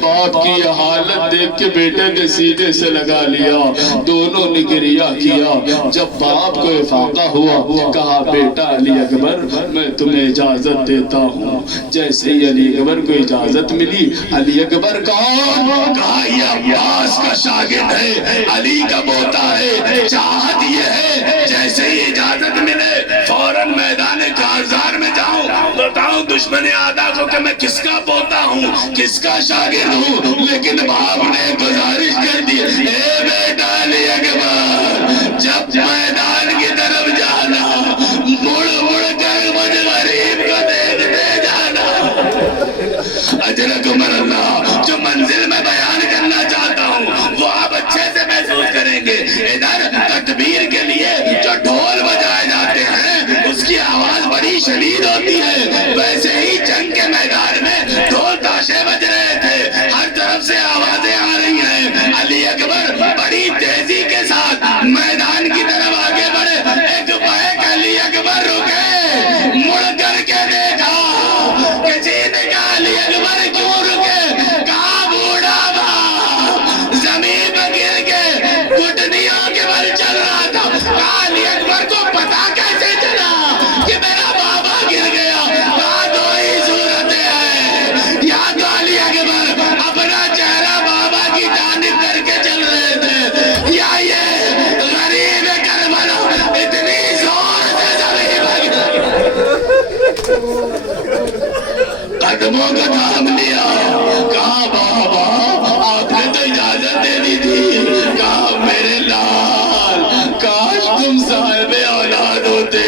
باپ کی یہ حالت دیکھ کے بیٹے نے سینے سے لگا لیا، دونوں نے گریہ کیا۔ جب باپ کو افاقہ ہوا کہا بیٹا علی اکبر میں تمہیں اجازت دیتا ہوں۔ جیسے علی اکبر کو اجازت ملی، علی اکبر کون؟ کہا یہ عباس کا شاگرد ہے، علی کا پوتا ہے۔ چاہت یہ ہے جیسے ہی اجازت ملے فوراً میدان کارزار میں جاؤں، بتاؤں دشمن آدھا کو کہ میں کس کا پوتا ہوں، کس کا شاگرد ہوں۔ لیکن باپ نے گزارش کر دی، اے بیٹا علی اکبر جب میدان کی طرف جانا مڑ مڑ کر مجھ غریب کو دیکھتے جانا۔ اجرکم اللہ، جو منزل میں بیان کرنا چاہتا ہوں وہ آپ اچھے سے محسوس کریں گے۔ ادھر تکبیر کے لیے جو ڈھول بجائے جاتے ہیں اس کی آواز بڑی شدید ہوتی ہے، ویسے ہی جنگ کے میدان میں ڈھول تاشے بج رہے تھے، ہر طرف سے آوازیں آ رہی ہیں۔ علی اکبر بڑی تیزی کے ساتھ میدان کی طرف آگے بڑھے، ایک بیک علی اکبر رکے، مڑ کر کے دیکھا کسی نے کہا علی اکبر کیوں رکے؟ کہا بوڑھا باپ زمین پر گر کے گھٹنیوں کے بل چل رہا تھا۔ کہا علی اکبر کو پتا کیسے چلا کہ میرا بابا گر گیا؟ قدموں کا تھام لیا، کہا بابا آپ نے تو اجازت دے دی تھی، کہا میرے لال کاش تم صاحب اولاد ہوتے،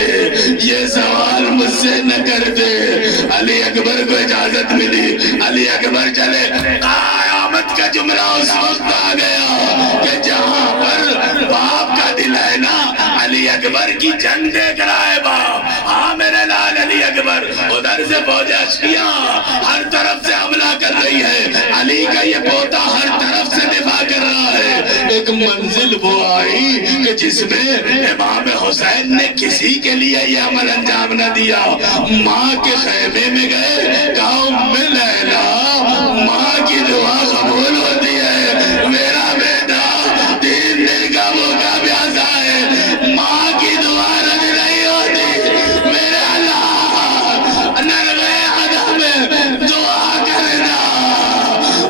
یہ سوال مجھ سے نہ کرتے۔ علی اکبر کو اجازت ملی، علی اکبر چلے۔ قیامت کا جملہ اس وقت آ گیا کہ جہاں پر باپ کا دل ہے نا، علی اکبر کی جنگ دیکھ رہا ہے باپ، ہاں میرے لال علی اکبر، ادھر سے فوج اشقیاء ہر طرف سے حملہ کر رہی ہے، علی کا یہ پوتا ہر طرف سے دفاع کر رہا ہے۔ ایک منزل وہ آئی کہ جس میں امام حسین نے کسی کے لیے یہ عمل انجام نہ دیا، ماں کے خیمے میں گئے، کہا ام لیلا ماں کی دعا قبول ہوتی ہے، میرا بیٹا 3 دن کا بھوکا پیاسا ہے، ماں کی دعا رد نہیں ہوتی، میرے اللہ نرغے ادب میں دعا کرنا۔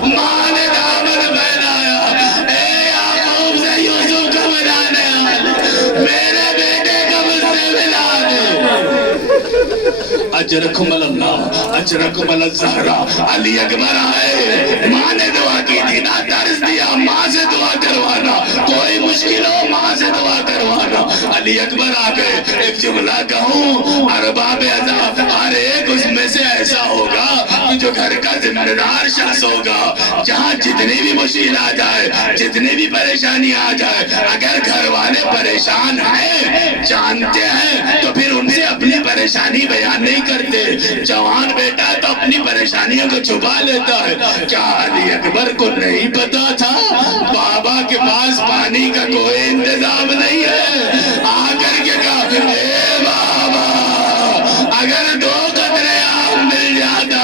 ماں نے دامن پھیلایا، اے یعقوب سے یوسف کو ملانے والے، میرے بیٹے کو مجھ سے ملا دے۔ اجرکم اللہ اجرکم الزہرا، علی اکبر آئے، ماں نے دعا کی تھی نا، درس دیا ماں سے دعا کروانا، کوئی مشکل ہو ماں سے دعا کروانا۔ علی اکبر آ گئے، ایک جملہ کہوں، ارباب عذاب ہر ایک اس میں سے ایسا ہوگا کہ جو گھر کا ذمہ دار شخص ہوگا، جہاں جتنی بھی مشکل آ جائے، جتنی بھی پریشانی آ جائے، اگر گھر والے پریشان ہیں جانتے ہیں تو پھر ان سے اپنی پریشانی بیان نہیں کرتے، جوان بیٹا تو اپنی پریشانیوں کو چھپا لیتا ہے۔ کیا علی اکبر کو نہیں پتا تھا بابا کے پاس پانی کا کوئی انتظام نہیں ہے؟ آ کر کے کہا اے بابا اگر 2 قطرے آب مل جاتا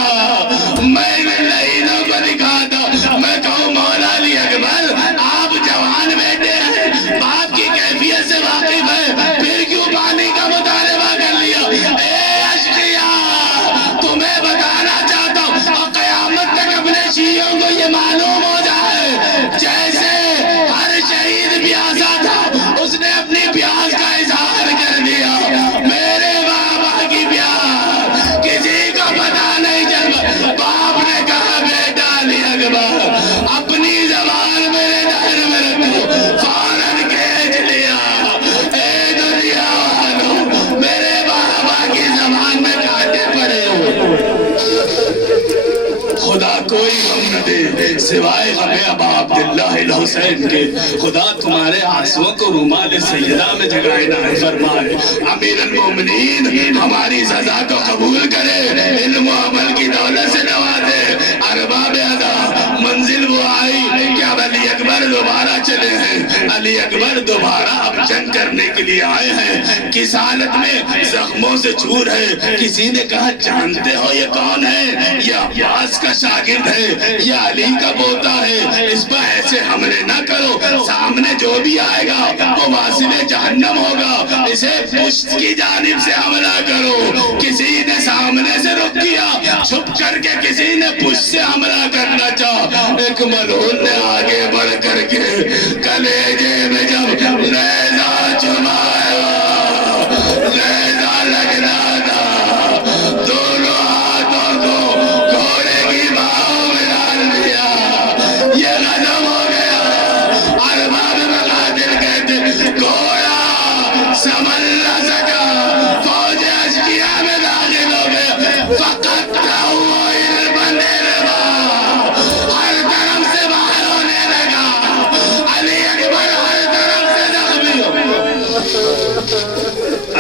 میں لہینوں کو دکھاتا، میں کہوں مولا علی اکبر آپ جوان بیٹے ہیں، باپ کی کیفیت سے واقف ہے، پھر کیوں پانی کا مطالبہ کر لیا؟ اے اشقیاء تمہیں بتانا چاہتا ہوں اور قیامت تک اپنے شیعوں کو یہ معلوم ہو جائے، جیسے ہر شہید پیاسا تھا اس نے اپنی پیاس کا اظہار کر دیا، میرے بابا کی پیاس کسی کو پتا نہیں چل۔ باپ نے کہا بیٹا علی اکبر اپنی زبان میرے دہر میں رکھو، فوراً کھینچ لیا۔ اے دنیا والوں میرے بابا کی زبان میں کانٹے پڑے ہوئے، خدا کوئی غم نہ دے سوائے غم ابا عبداللہ الحسین کے، خدا تمہارے آنسوؤں کو رومال سیدہ میں جگائے نہ فرمائے، امیر المومنین ہماری سزا کو قبول کرے، علم و عمل کی دولت سے نوازے۔ ارباب عذاب منزل وہ آئی کہ اب علی اکبر دوبارہ چلے ہیں، علی اکبر دوبارہ اب جنگ کرنے کے لیے آئے ہیں، کس حالت میں؟ زخموں سے چور ہے۔ کسی نے کہا جانتے ہو یہ کون ہے؟ یہ عباس کا شاگرد ہے، یہ علی کا پوتا ہے، اس پر ایسے حملے نہ کرو، سامنے جو بھی آئے گا وہ واصل جہنم ہوگا، اسے پشت کی جانب سے حملہ کرو۔ کسی نے سامنے سے رک کیا، چھپ کر کے کسی نے پشت سے حملہ کرنا چاہا، ایک ملعون نے آگے بڑھ کر کے کلیجے میں جب نیزہ چمایا، نیزہ لگنا تھا، دونوں ہاتھوں کو گھوڑے کی باہوں میں ڈال دیا، یہ غضب ہو گیا۔ ارباب مقاتل کہتے گھوڑا سنبھل نہ سکا، فوج اشقیاء میں داخل ہو گیا، فقط ہر طرف سے باہر ہونے لگا، علی اکبر ہر طرف سے زخمی ہو۔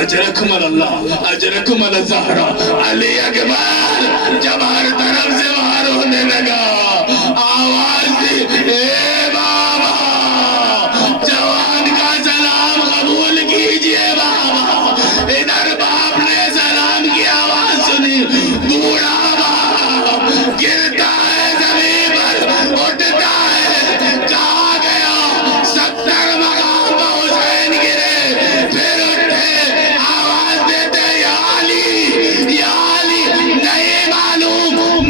اجرکم اللہ اجرکم الزہرا، علی اکبر جب ہر طرف سے باہر ہونے لگا، آواز دی اے بابا جوان کا سلام قبول کیجئے بابا۔ ادھر باپ نے سلام کی آواز سنی، بوڑھا باپ گرتا ہے زمین پر، اٹھتا ہے، کہا گیا 70 مقام پر حسین گرے، پھر اٹھے، آواز دیتے یا علی نہیں معلوم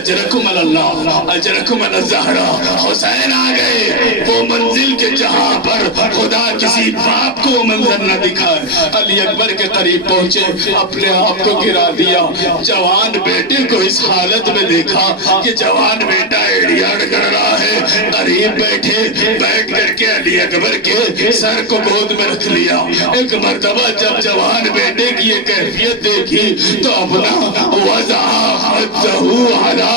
اجرکم اللہ اجرکم الزہرا، حسین آ گئے وہ منزل کے جہاں پر خدا کسی باپ کو منظر نہ دکھائے۔ علی اکبر کے قریب پہنچے، اپنے آپ کو گرا دیا، جوان بیٹے کو اس حالت میں دیکھا کہ جوان بیٹا ایڑیاڑ کر رہا ہے، قریب بیٹھے، بیٹھ کر کے علی اکبر کے سر کو گود میں رکھ لیا۔ ایک مرتبہ جب جوان بیٹے کی یہ کیفیت دیکھی تو اپنا وضع خدہو علی خدہ،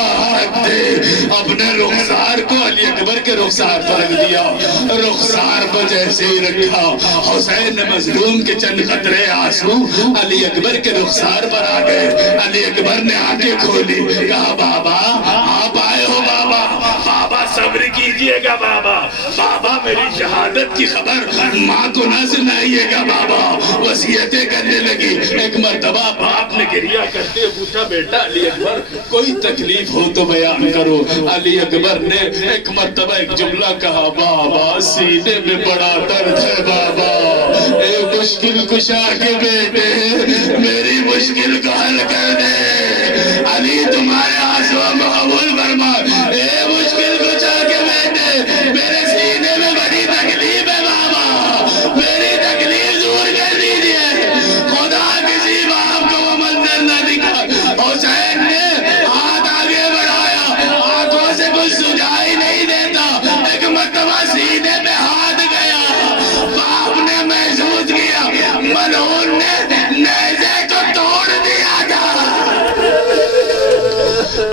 اپنے رخسار کو علی اکبر کے رخسار پر رکھ دیا۔ رخسار پر جیسے ہی رکھا، حسین مظلوم کے چند قطرے آنسو علی اکبر کے رخسار پر آ گئے۔ علی اکبر نے آنکھیں کھولی، کہا بابا آپ آئے ہو بابا، بابا صبر کیجئے گا بابا، بابا میری شہادت کی خبر ماں کو نہ سنائیے گا بابا، وصیتیں کرنے لگی۔ ایک مرتبہ باپ نے گریہ کرتے پوچھا بیٹا علی اکبر کوئی تکلیف ہو تو بیان کرو۔ علی اکبر نے ایک مرتبہ ایک جملہ کہا، بابا سینے میں بڑا درد ہے بابا، اے مشکل کشا کے بیٹے میری مشکل کو حل کر دے، علی تمہارے آنسو قبول فرما، اے مشکل کشا کے بیٹے میرے سینے میں بڑی تکلیف ہے بابا، میری تکلیف دور کر دیجئے، خدا کسی باپ کو وہ منظر نہ دکھا۔ حسین نے ہاتھ آگے بڑھایا، آنکھوں سے کچھ سجائی نہیں دیتا، ایک مرتبہ سینے میں ہاتھ گیا، باپ نے محسوس کیا ملعون نے نیزے کو توڑ دیا تھا۔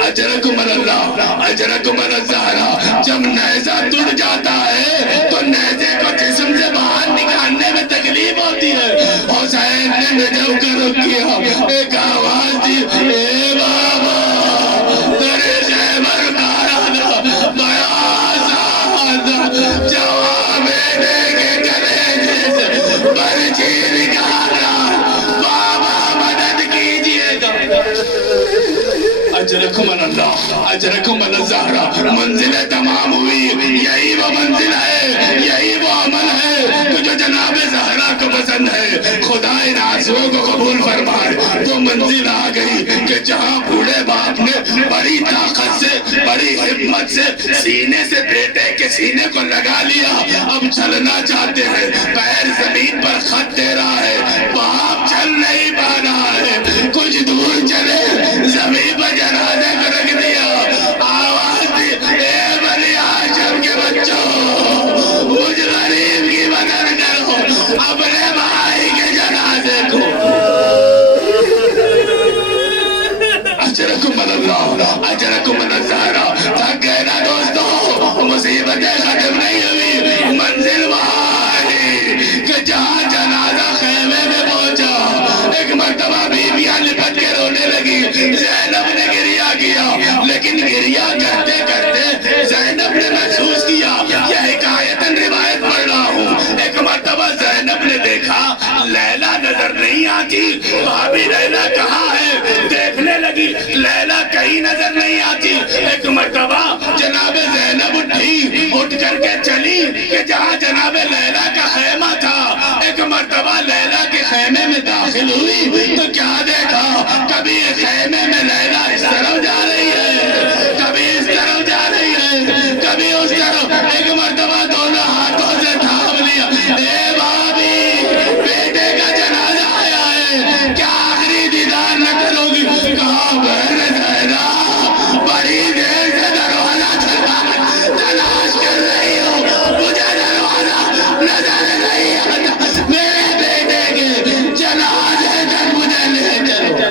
اجرکم اللہ اجرکم الزہرا، جب نیزہ ٹوٹ جاتا ہے تو نیزے کو جسم سے باہر نکالنے میں تکلیف ہوتی ہے۔ حسین نے نجو کر رکھ کیا، ایک آواز دی، اے بابا ترے خیبر کارا دا بیا ساد جواب بیٹے کے کلیجے سے برچی نکالا، بابا مدد کیجئے گا۔ اجرکم اللہ اجرکم الزہرا، منزلیں تمام ہوئی، یہی وہ منزل ہے، یہی وہ عمل ہے کہ جو جناب زہرا کو پسند ہے، خدا ان آنسوؤں کو قبول فرمائے۔ وہ منزل آ گئی کہ جہاں بوڑھے باپ نے بڑی طاقت سے بڑی ہمت سے سینے سے بیٹے کے سینے کو لگا لیا، اب چلنا چاہتے ہیں، پیر زمین پر خط دے رہا ہے، باپ چل نہیں پا رہا ہے، کچھ دور چلے زمین پر جنازے کو رکھ دیا، آواز دی، اے بنی ہاشم کے بچوں مجھ غریب کی مدد کرو، اپنے بھائی کے جنازے کو۔ اجرکم اللہ اجرکم الزہرا، تھک گئے نا دوستو، مصیبتیں ختم نہیں ہوئی، منزل وہاں آئی کہ جہاں جنازہ خیمے میں پہنچا، ایک مرتبہ بیویاں لپٹ کے رونے لگی، زینب نے گریہ کیا، لیکن گریہ کرتے کرتے زینب نے محسوس کیا، یہ حکایتاً روایت پڑھ رہا ہوں، ایک مرتبہ زینب نے دیکھا لیلا نظر نہیں آتی، بھابی لیلا کہاں ہے، دیکھنے لگی لیلا کہیں نظر نہیں آتی۔ ایک مرتبہ جناب زینب اٹھ کر کے چلی کہ جہاں جناب لیلا کا خیمہ تھا، ایک مرتبہ لیلا کے خیمے میں داخل ہوئی تو کیا دیکھا، کبھی خیمے میں لیلا اس طرف جا رہی ہے، کبھی اس طرف جا رہی ہے، کبھی اس طرف، ایک مرتبہ دونوں ہاتھوں سے تھام لیا، اے بابی بیٹے کا جنازہ آیا ہے، کیا آخری دیدار نہ کرو گی؟ کہا بہن زہرا بڑی دیر سے دروازہ تلاش کر رہی ہوں، مجھے دروازہ نظر نہیں آتا، میرے بیٹے کے جنازے تک مجھے لے چلو۔